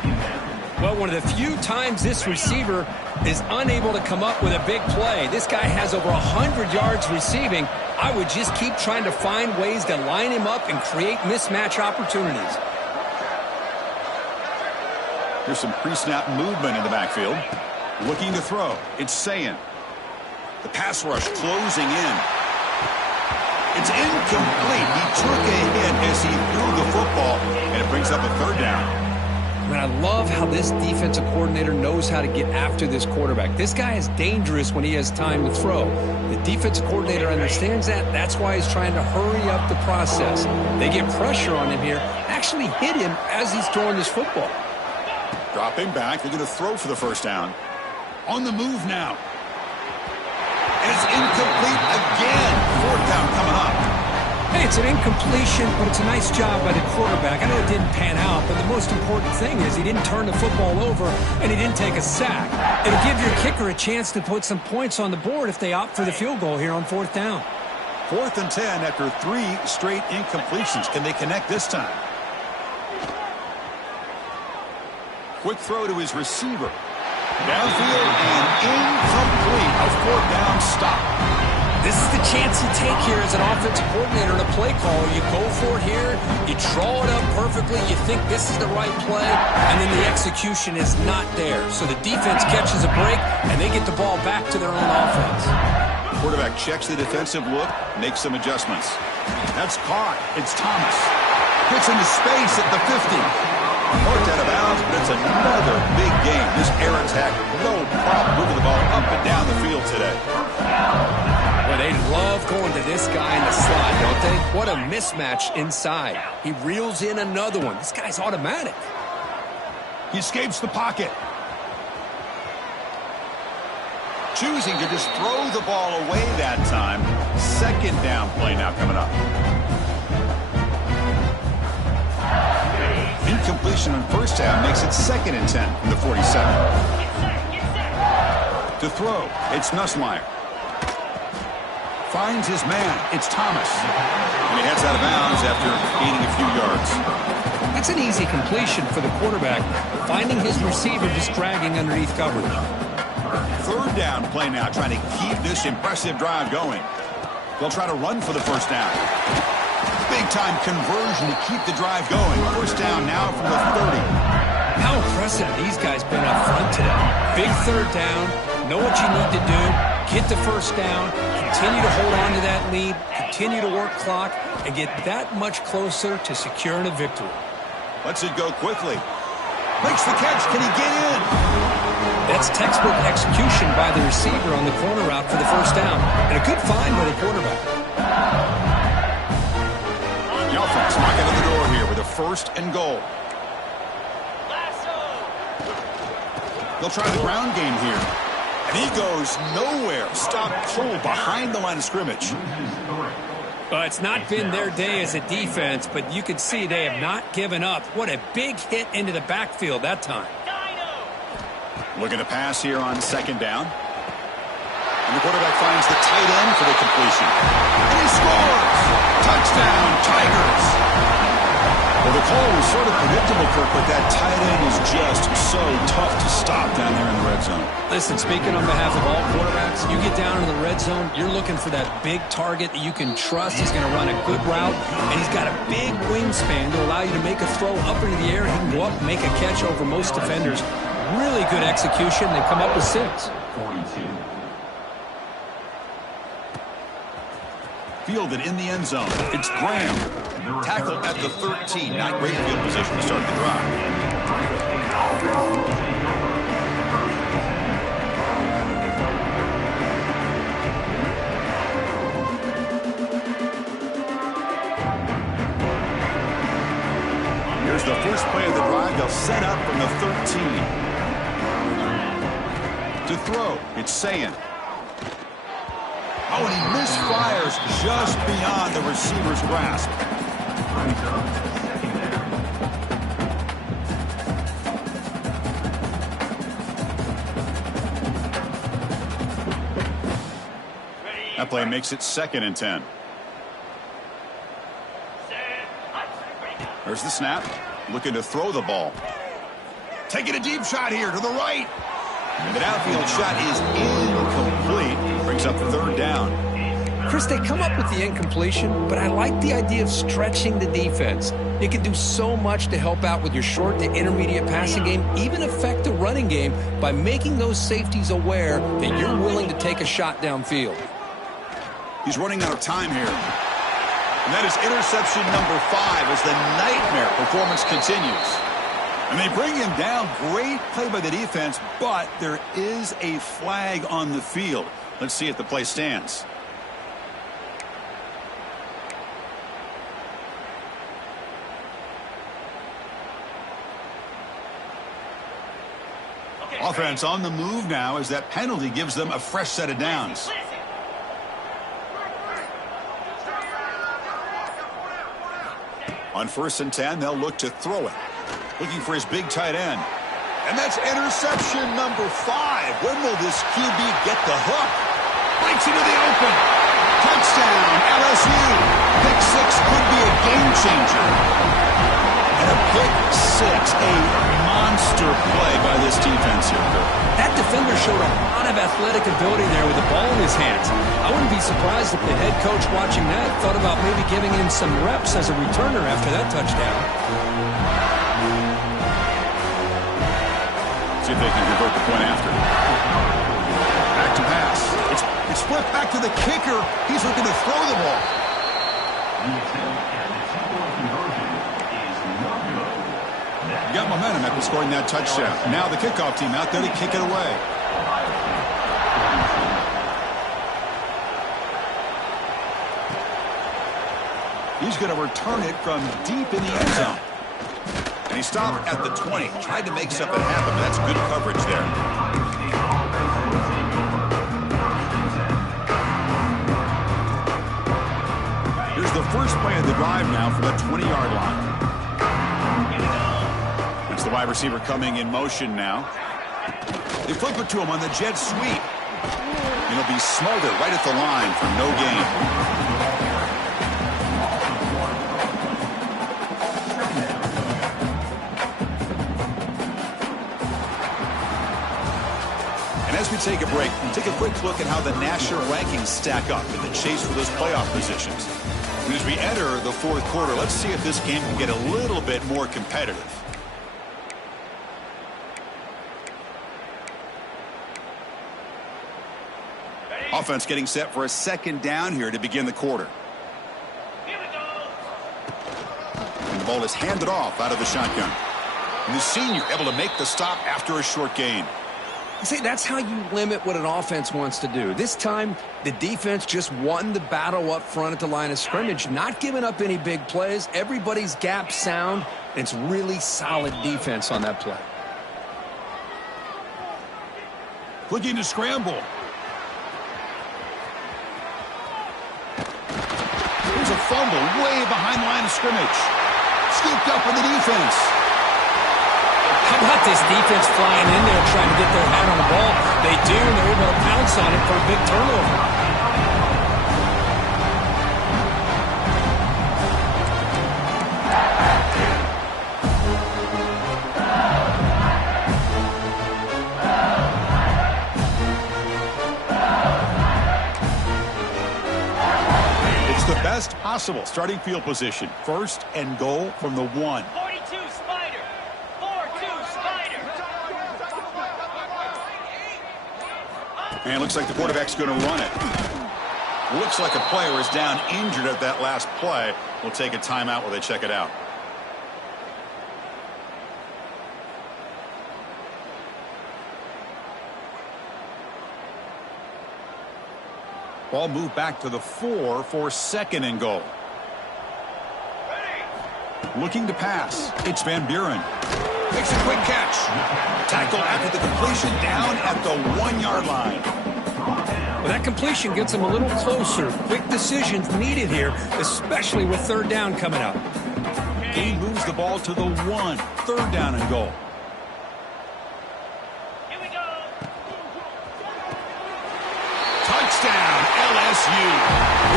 Well, one of the few times this receiver is unable to come up with a big play. This guy has over 100 yards receiving. I would just keep trying to find ways to line him up and create mismatch opportunities. Here's some pre-snap movement in the backfield. Looking to throw. It's Sayin. The pass rush closing in. It's incomplete. He took a hit as he threw the football, and it brings up a third down. And I love how this defensive coordinator knows how to get after this quarterback. This guy is dangerous when he has time to throw. The defensive coordinator understands that. That's why he's trying to hurry up the process. They get pressure on him here, actually hit him as he's throwing this football. Dropping back. They're going to throw for the first down. On the move now. And it's incomplete again. Fourth down coming up. Hey, it's an incompletion, but it's a nice job by the quarterback. I know it didn't pan out, but the most important thing is he didn't turn the football over and he didn't take a sack. It'll give your kicker a chance to put some points on the board if they opt for the field goal here on fourth down. 4th and 10 after 3 straight incompletions. Can they connect this time? Quick throw to his receiver. Downfield and incomplete. A fourth down stop. This is the chance you take here as an offensive coordinator and a play caller. You go for it here, you draw it up perfectly, you think this is the right play, and then the execution is not there. So the defense catches a break, and they get the ball back to their own offense. Quarterback checks the defensive look, makes some adjustments. That's caught. It's Thomas. Gets into space at the 50. Worked out of bounds, but it's another big game. This air attack, no problem moving the ball up and down the field today. Well, they love going to this guy in the slot, don't they? What a mismatch inside. He reels in another one. This guy's automatic. He escapes the pocket. Choosing to just throw the ball away that time. Second down play now coming up. Incompletion on first down makes it 2nd and 10 from the 47. To throw, it's Nussmeier. Finds his man. It's Thomas. And he heads out of bounds after gaining a few yards. That's an easy completion for the quarterback, finding his receiver just dragging underneath coverage. Third down play now, trying to keep this impressive drive going. They'll try to run for the first down. Big-time conversion to keep the drive going. First down now from the 30. How impressive these guys been up front today. Big third down, know what you need to do, get the first down, continue to hold on to that lead, continue to work clock, and get that much closer to securing a victory. Lets it go quickly. Makes the catch. Can he get in? That's textbook execution by the receiver on the corner route for the first down. And a good find by the quarterback. The offense knocking on the door here with a 1st and goal. They'll try the ground game here. And he goes nowhere. Stop cold behind the line of scrimmage. Well, it's not been their day as a defense, but you can see they have not given up. What a big hit into the backfield that time. Looking to pass here on 2nd down. And the quarterback finds the tight end for the completion. And he scores! Touchdown, Tigers! Well, the call was sort of predictable, Kirk, but that tight end is just so tough to stop down there in the red zone. Listen, speaking on behalf of all quarterbacks, you get down in the red zone, you're looking for that big target that you can trust. He's going to run a good route, and he's got a big wingspan to allow you to make a throw up into the air. He can go up and make a catch over most defenders. Really good execution. They've come up with 6. 42. Fielded in the end zone. It's Graham. Tackle at the 13. Not great field position to start the drive. They'll set up from the 13. To throw, it's Sayin. Oh, and he misfires just beyond the receiver's grasp. That play makes it 2nd and 10. There's the snap. Looking to throw the ball. Taking a deep shot here to the right. And the downfield shot is incomplete. Brings up 3rd down. Chris, they come up with the incompletion, but I like the idea of stretching the defense. It can do so much to help out with your short to intermediate passing game, even affect the running game by making those safeties aware that you're willing to take a shot downfield. He's running out of time here. And that is interception number 5 as the nightmare performance continues. And they bring him down. Great play by the defense, but there is a flag on the field. Let's see if the play stands. Offense on the move now as that penalty gives them a fresh set of downs. On 1st and 10, they'll look to throw it. Looking for his big tight end. And that's interception number 5. When will this QB get the hook? Breaks into the open. Touchdown, LSU. Pick 6 could be a game changer. And a pick 6, a monster play by this defense here. That defender showed a lot of athletic ability there with the ball in his hands. I wouldn't be surprised if the head coach watching that thought about maybe giving him some reps as a returner after that touchdown. See if they can convert the point after. Back to pass. It's flipped back to the kicker. He's looking to throw the ball. Got momentum after scoring that touchdown. Now the kickoff team out there to kick it away. He's going to return it from deep in the end zone. And he stopped at the 20. Tried to make something happen, but that's good coverage there. Here's the first play of the drive now from the 20-yard line. It's the wide receiver coming in motion now. They flip it to him on the jet sweep. And he'll be smothered right at the line for no gain. And as we take a break, we'll take a quick look at how the national rankings stack up in the chase for those playoff positions. And as we enter the 4th quarter, let's see if this game can get a little bit more competitive. Offense getting set for a 2nd down here to begin the quarter. Here we go. And the ball is handed off out of the shotgun. And the senior able to make the stop after a short gain. See, that's how you limit what an offense wants to do. This time, the defense just won the battle up front at the line of scrimmage, not giving up any big plays. Everybody's gap sound. And it's really solid defense on that play. Looking to scramble. There's a fumble way behind the line of scrimmage. Scooped up in the defense. How about this defense flying in there trying to get their hand on the ball? They do, and they're able to pounce on it for a big turnover. The best possible starting field position. 1st and goal from the 1. 42 Spider. 4-2 Spider. And looks like the quarterback's going to run it. Looks like a player is down injured at that last play. We'll take a timeout while they check it out. Ball moved back to the 4 for 2nd and goal. Looking to pass. It's Van Buren. Makes a quick catch. Tackle after the completion down at the 1-yard line. Well, that completion gets them a little closer. Quick decisions needed here, especially with third down coming up. He moves the ball to the 1. Third down and goal. Here we go. Touchdown, LSU.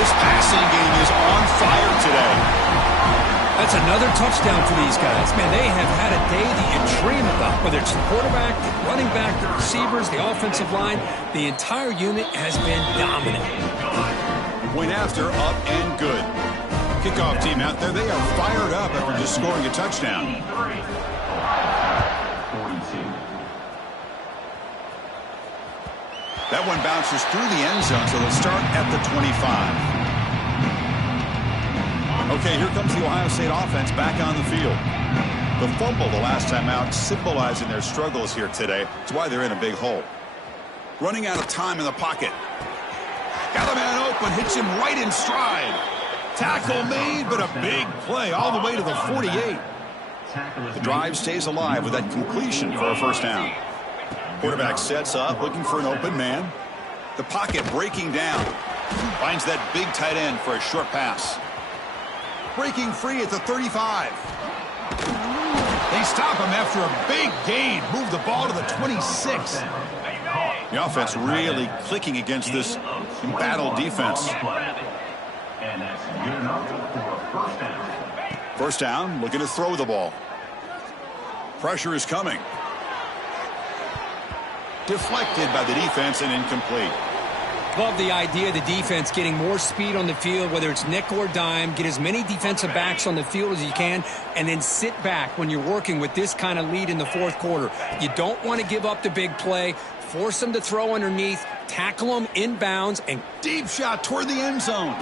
This passing game is on fire today. That's another touchdown for these guys. Man, they have had a day that you dream about. Whether it's the quarterback, the running back, the receivers, the offensive line, the entire unit has been dominant. Point after, up and good. Kickoff team out there, they are fired up after just scoring a touchdown. 42. That one bounces through the end zone, so they'll start at the 25. Okay, here comes the Ohio State offense back on the field. The fumble the last time out, symbolizing their struggles here today. That's why they're in a big hole. Running out of time in the pocket. Got a man open, hits him right in stride. Tackle made, but a big play all the way to the 48. The drive stays alive with that completion for a first down. Quarterback sets up, looking for an open man. The pocket breaking down. Finds that big tight end for a short pass. Breaking free at the 35. They stop him after a big gain. Move the ball to the 26. The offense really clicking against this embattled defense. And that's good enough for a first down. First down, looking to throw the ball. Pressure is coming. Deflected by the defense and incomplete. Love the idea of the defense getting more speed on the field, whether it's nickel or dime. Get as many defensive backs on the field as you can, and then sit back when you're working with this kind of lead in the fourth quarter. You don't want to give up the big play. Force them to throw underneath, tackle them inbounds, and Deep shot toward the end zone.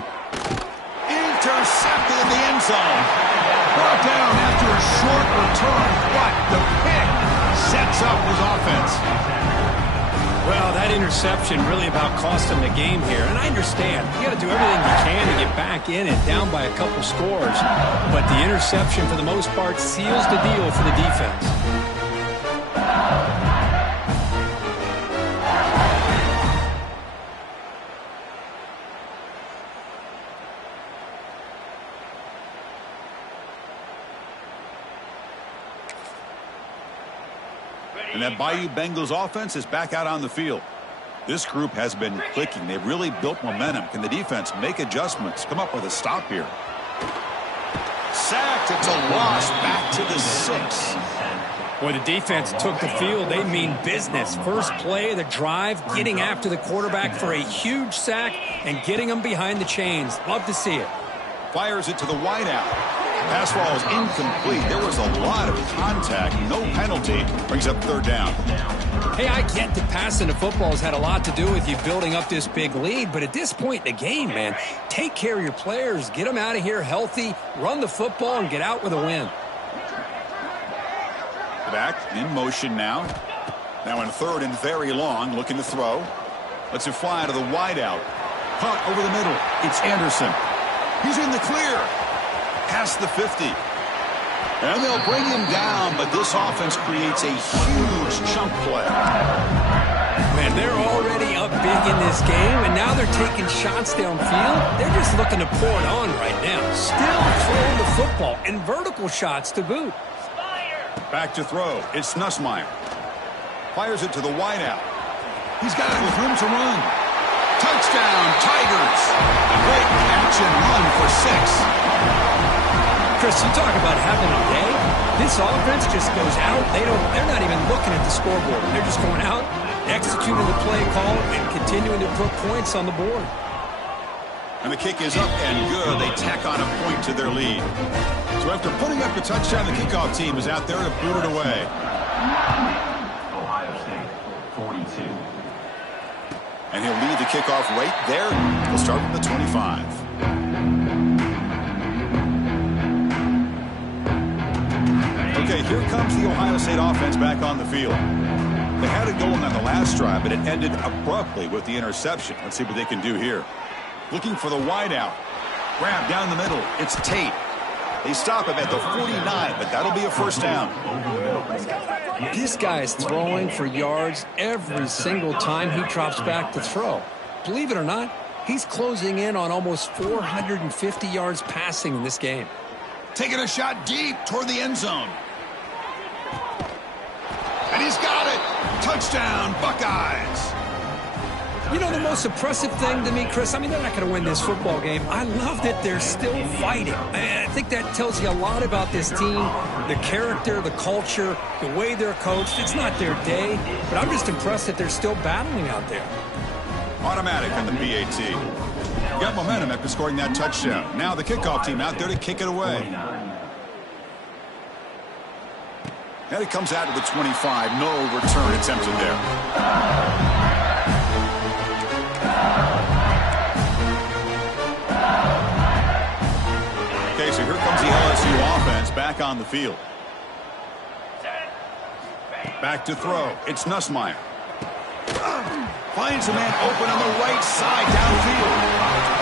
Intercepted in the end zone. Brought down after a short return, but the pick sets up his offense. well, that interception really about cost them the game here. And I understand. You got to do everything you can to get back in and down by a couple scores. But the interception, for the most part, seals the deal for the defense. And that Bayou Bengals offense is back out on the field. This group has been clicking. They've really built momentum. Can the defense make adjustments? Come up with a stop here. Sacked. It's a loss. Back to the 6. Boy, the defense took the field. They mean business. First play of the drive, getting after the quarterback for a huge sack and getting him behind the chains. Love to see it. Fires it to the wideout. Pass ball is incomplete. There was a lot of contact. No penalty. Brings up third down. Hey, I get that passing the football has had a lot to do with you building up this big lead, but at this point in the game, man, take care of your players. Get them out of here healthy, run the football, and get out with a win. Back in motion now. Now in third and very long, looking to throw. Lets it fly to the wideout. Caught over the middle. It's Anderson. He's in the clear. Past the 50. And they'll bring him down, but this offense creates a huge chunk play. Man, they're already up big in this game, and now they're taking shots downfield. They're just looking to pour it on right now. Still throwing the football, and vertical shots to boot. Back to throw. It's Nussmeier. Fires it to the wideout. He's got it with room to run. Touchdown, Tigers. A great catch and run for 6. Chris, you talk about having a day. This offense just goes out. They're not even looking at the scoreboard. They're just going out, executing the play call, and continuing to put points on the board. And the kick is up and good. They tack on a point to their lead. So after putting up a touchdown, the kickoff team is out there to boot it away. Ohio State, 42. And he'll lead the kickoff right there. We'll start from the 25. Okay, here comes the Ohio State offense back on the field. They had it going on the last drive, but it ended abruptly with the interception. Let's see what they can do here. Looking for the wideout. Grab down the middle. It's Tate. They stop him at the 49, but that'll be a first down. This guy is throwing for yards every single time he drops back to throw. Believe it or not, he's closing in on almost 450 yards passing in this game. Taking a shot deep toward the end zone. And he's got it. Touchdown, Buckeyes. You know, the most impressive thing to me, Chris, I mean, they're not going to win this football game. I love that they're still fighting. I think that tells you a lot about this team, the character, the culture, the way they're coached. It's not their day, but I'm just impressed that they're still battling out there. Automatic on the PAT. Got momentum after scoring that touchdown. Now the kickoff team out there to kick it away. And it comes out to the 25. No return attempted there. Okay, so here comes the LSU offense back on the field. Back to throw. It's Nussmeier. Finds a man open on the right side downfield.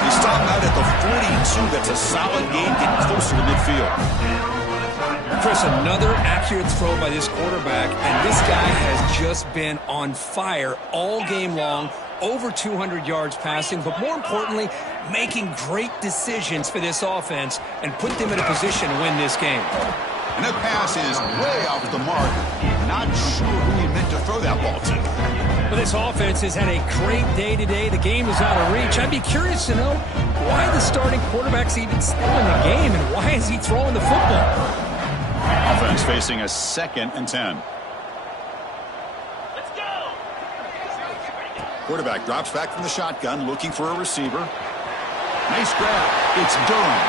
He stopped out at the 42. That's a solid gain, getting closer to midfield. Chris, another accurate throw by this quarterback, and this guy has just been on fire all game long. Over 200 yards passing, but more importantly, making great decisions for this offense and put them in a position to win this game. And that pass is way off the mark. Not sure who he meant to throw that ball to. Well, this offense has had a great day today. The game is out of reach. I'd be curious to know why the starting quarterback's even still in the game and why is he throwing the football? Offense facing a 2nd and 10. Let's go. Quarterback drops back from the shotgun, looking for a receiver. Nice grab. It's Durham.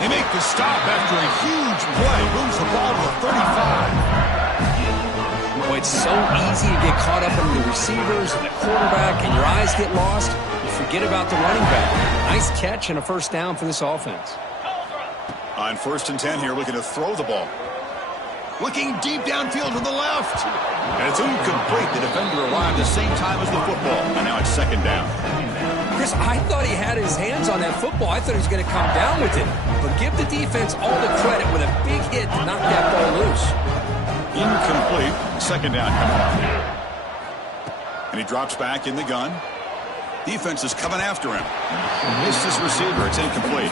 They make the stop after a huge play. Moves the ball to the 35. Boy, it's so easy to get caught up in the receivers and the quarterback, and your eyes get lost. You forget about the running back. Nice catch and a first down for this offense. On 1st and 10 here, looking to throw the ball. Looking deep downfield to the left. And it's incomplete. The defender arrived the same time as the football. And now it's 2nd down. Chris, I thought he had his hands on that football. I thought he was going to come down with it. But give the defense all the credit with a big hit to knock that ball loose. Incomplete. 2nd down coming up. And he drops back in the gun. Defense is coming after him. Missed his receiver. It's incomplete.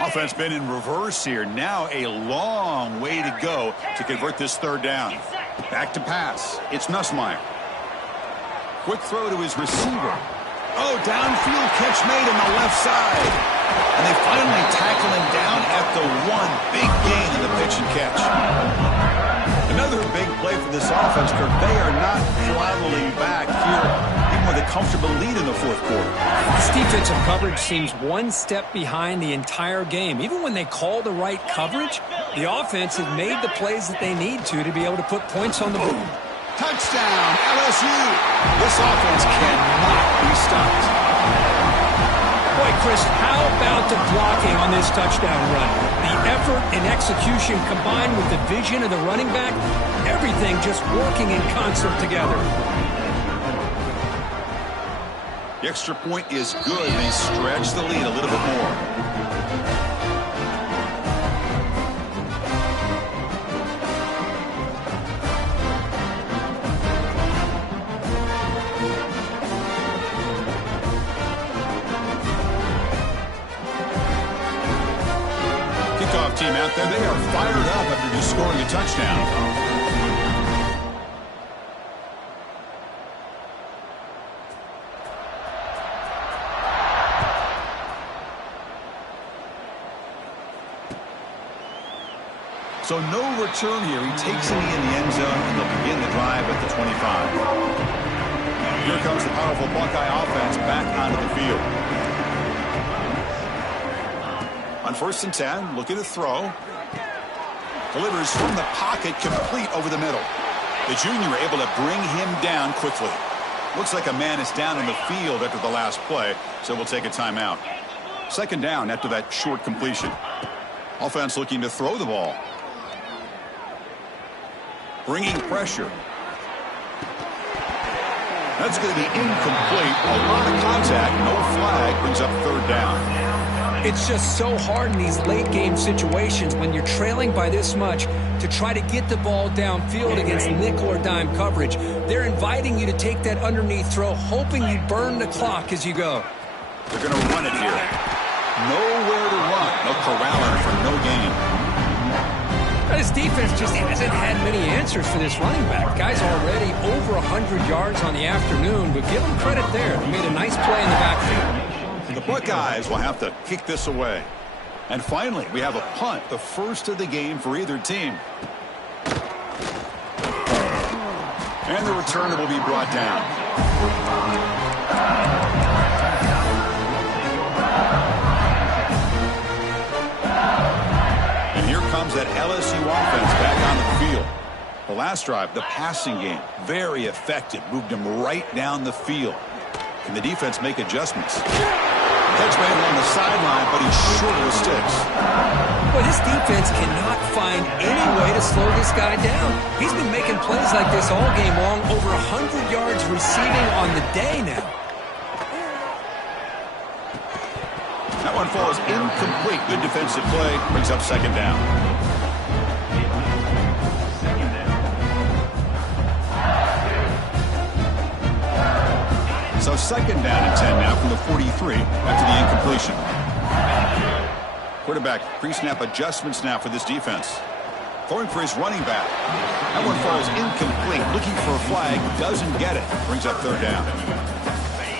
Offense been in reverse here. Now a long way to go to convert this 3rd down. Back to pass. It's Nussmeier. Quick throw to his receiver. Oh, downfield catch made on the left side. And they finally tackle him down at the 1. Big gain in the pitch and catch. Another big play for this offense, Kirk. They are not traveling back here, even with a comfortable lead in the 4th quarter. This defensive coverage seems one step behind the entire game. Even when they call the right coverage, the offense has made the plays that they need to be able to put points on the board. Touchdown, LSU. This offense cannot be stopped. Boy, Chris, how about the blocking on this touchdown run? The effort and execution combined with the vision of the running back, everything just working in concert together. The extra point is good. They stretch the lead a little bit more. Kickoff team out there. They are fired up after just scoring a touchdown. So no return here. He takes it in the end zone, and they'll begin the drive at the 25. Here comes the powerful Buckeye offense back onto the field. On 1st and 10, looking to throw. Delivers from the pocket, complete over the middle. The junior able to bring him down quickly. Looks like a man is down in the field after the last play, so we'll take a timeout. 2nd down after that short completion. Offense looking to throw the ball. bringing pressure. That's going to be incomplete. A lot of contact, no flag, brings up third down. It's just so hard in these late-game situations when you're trailing by this much to try to get the ball downfield against nickel or dime coverage. They're inviting you to take that underneath throw, hoping you burn the clock as you go. They're going to run it here. Nowhere to run. No corraler for no gain. This defense just hasn't had many answers for this running back. Guy's already over 100 yards on the afternoon, but give him credit there. He made a nice play in the backfield. The Buckeyes will have to kick this away. And finally, we have a punt, the first of the game for either team. And the returner will be brought down. And here comes that LSU offense back on the field. The last drive, the passing game, very effective. Moved them right down the field. Can the defense make adjustments? Catch made on the sideline, but he's short of the sticks. But his defense cannot find any way to slow this guy down. He's been making plays like this all game long, over 100 yards receiving on the day now. That one falls incomplete. Good defensive play. Brings up second down. So second down and 10 now from the 43 after the incompletion. Quarterback pre-snap adjustments now for this defense. Throwing for his running back. That one falls incomplete. Looking for a flag. Doesn't get it. Brings up third down.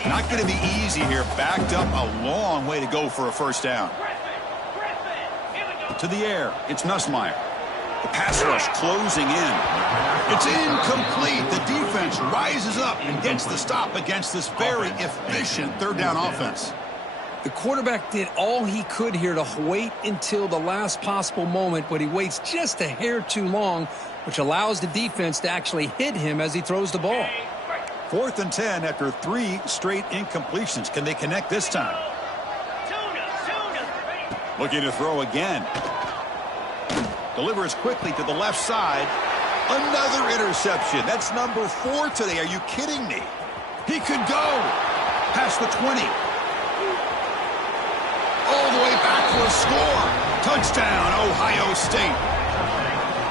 Not going to be easy here. Backed up a long way to go for a first down. To the air. It's Nussmeier. The pass rush closing in. It's incomplete. The defense rises up and gets the stop against this very efficient third down offense. The quarterback did all he could here to wait until the last possible moment, but he waits just a hair too long, which allows the defense to actually hit him as he throws the ball. 4th and 10 after 3 straight incompletions. Can they connect this time? Looking to throw again. Delivers quickly to the left side. Another interception. That's number 4 today. Are you kidding me? He could go past the 20. All the way back for a score. Touchdown, Ohio State.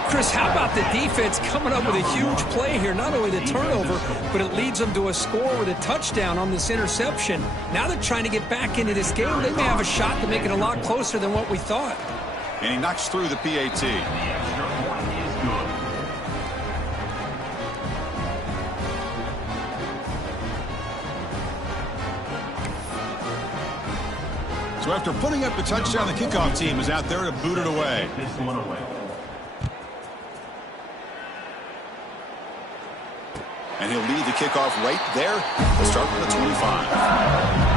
Chris, how about the defense coming up with a huge play here? Not only the turnover, but it leads them to a score with a touchdown on this interception. Now they're trying to get back into this game. They may have a shot to make it a lot closer than what we thought. And he knocks through the PAT. So after putting up the touchdown, the kickoff team is out there to boot it away. And he'll lead the kickoff right there. We'll start from the 25.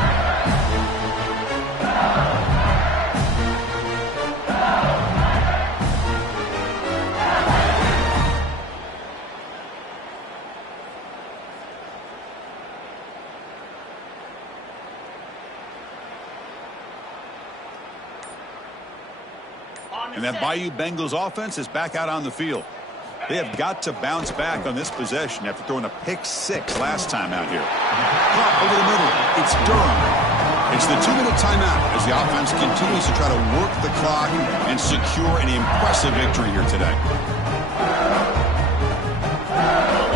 And that Bayou Bengals offense is back out on the field. They have got to bounce back on this possession after throwing a pick-6 last time out here. Pop over the middle. It's Durham. It's the 2-minute timeout as the offense continues to try to work the clock and secure an impressive victory here today.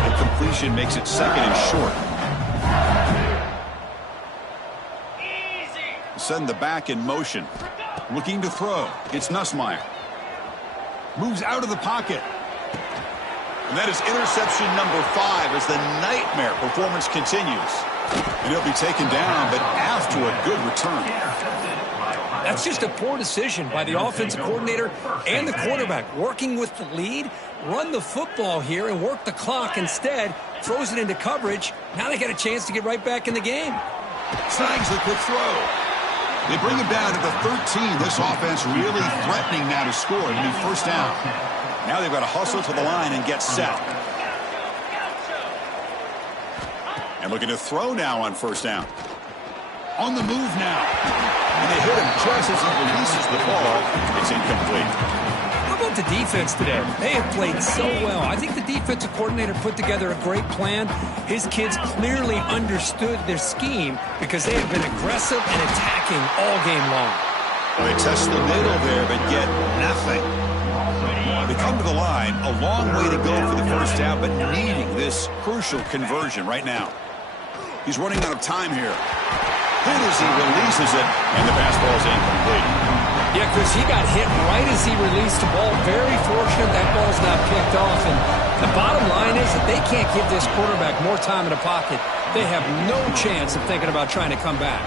The completion makes it second and short. Send the back in motion. Looking to throw. It's Nussmeier. Moves out of the pocket. And that is interception number 5 as the nightmare performance continues. And he'll be taken down, but after a good return. That's just a poor decision by the offensive coordinator and the quarterback. Working with the lead, run the football here and work the clock instead. Throws it into coverage. Now they got a chance to get right back in the game. Snags the quick throw. They bring him down to the 13. This offense really threatening now to score. It'll be first down. Now they've got to hustle to the line and get set. And looking to throw now on first down. On the move now. And they hit him just as he releases the ball. It's incomplete. How about the defense today? They have played so well. I think the defensive coordinator put together a great plan. His kids clearly understood their scheme because they have been aggressive and attacking all game long. Well, they test the middle there, but get nothing. They come to the line, a long way to go for the first down, but needing this crucial conversion right now. He's running out of time here. Hit as he releases it, and the pass ball is incomplete. Yeah, Chris, he got hit right as he released the ball. Very fortunate that ball's not picked off. And the bottom line is that they can't give this quarterback more time in the pocket. They have no chance of thinking about trying to come back.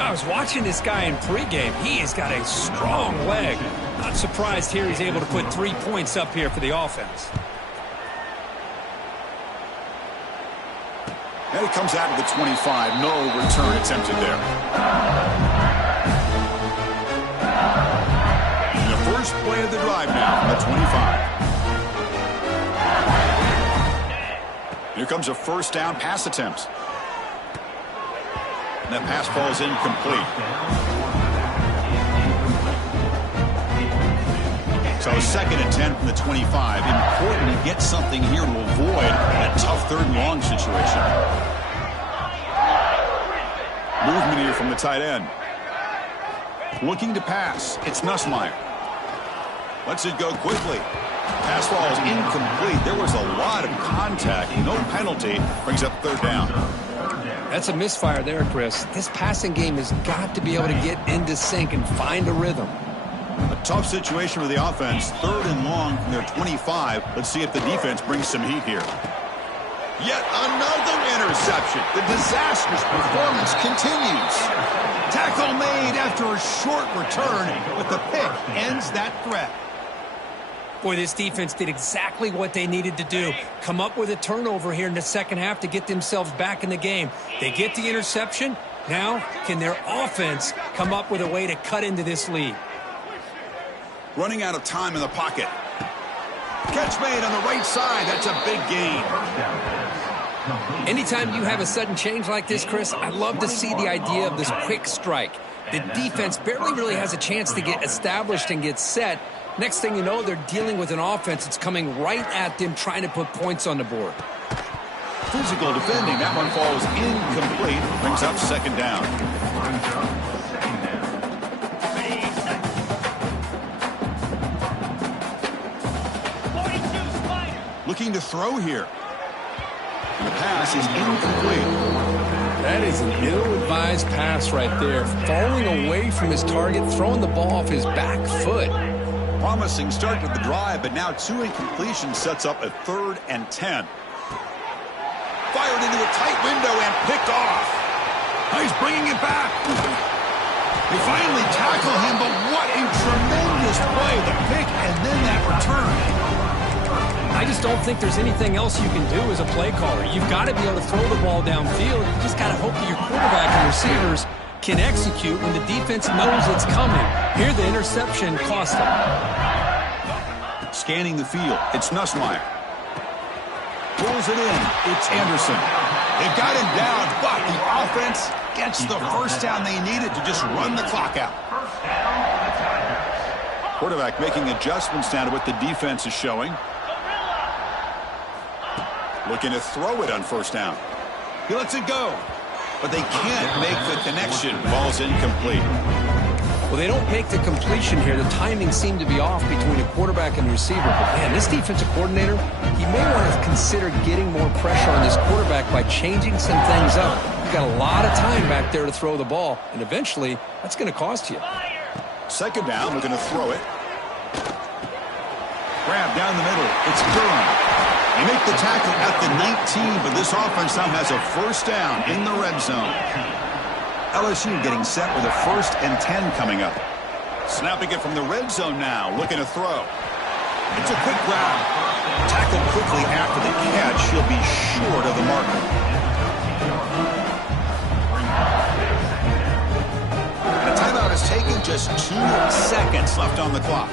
I was watching this guy in pregame. He has got a strong leg. Not surprised here he's able to put 3 points up here for the offense. And he comes out of the 25. No return attempted there. And the first play of the drive now from the 25. Here comes a first down pass attempt. And that pass ball is incomplete. So 2nd and 10 from the 25. Important to get something here to avoid that tough 3rd and long situation. Movement here from the tight end. Looking to pass. It's Nussmeier. Lets it go quickly. Pass ball is incomplete. There was a lot of contact. No penalty. Brings up 3rd down. That's a misfire there, Chris. This passing game has got to be able to get into sync and find a rhythm. A tough situation for the offense. 3rd and long from their 25. Let's see if the defense brings some heat here. Yet another interception. The disastrous performance continues. Tackle made after a short return, but the pick ends that threat. Boy, this defense did exactly what they needed to do. Come up with a turnover here in the second half to get themselves back in the game. They get the interception. Now, can their offense come up with a way to cut into this lead? Running out of time in the pocket. Catch made on the right side. That's a big gain. Anytime you have a sudden change like this, Chris, I love to see the idea of this quick strike. The defense barely really has a chance to get established and get set. Next thing you know, they're dealing with an offense that's coming right at them, trying to put points on the board. Physical defending. That one falls incomplete. Brings up 2nd down. Looking to throw here. And the pass is incomplete. That is an ill-advised pass right there. Falling away from his target, throwing the ball off his back foot. Promising start to the drive, but now 2 incompletions sets up a 3rd and 10. Fired into a tight window and picked off. Now he's bringing it back. They finally tackle him, but what a tremendous play. The pick and then that return. I just don't think there's anything else you can do as a play caller. You've got to be able to throw the ball downfield. You just got to hope that your quarterback and receivers can execute when the defense knows it's coming. Here, the interception cost them. Scanning the field, it's Nussmeier. Pulls it in, it's Anderson. They've got him down, but the offense gets the first down they needed to just run the clock out. Quarterback making adjustments down to what the defense is showing. Looking to throw it on 1st down. He lets it go, but they can't make the connection. Ball's incomplete. Well, they don't make the completion here. The timing seemed to be off between a quarterback and receiver. But, man, this defensive coordinator, he may want to consider getting more pressure on this quarterback by changing some things up. You've got a lot of time back there to throw the ball, and eventually that's going to cost you. 2nd down, looking to throw it. Grab down the middle. It's Durham. They make the tackle at the 19, but this offense now has a 1st down in the red zone. LSU getting set with a 1st and 10 coming up. Snapping it from the red zone now, looking to throw. It's a quick grab. Tackled quickly after the catch. He'll be short of the marker. And a timeout is taken, just 2 seconds left on the clock.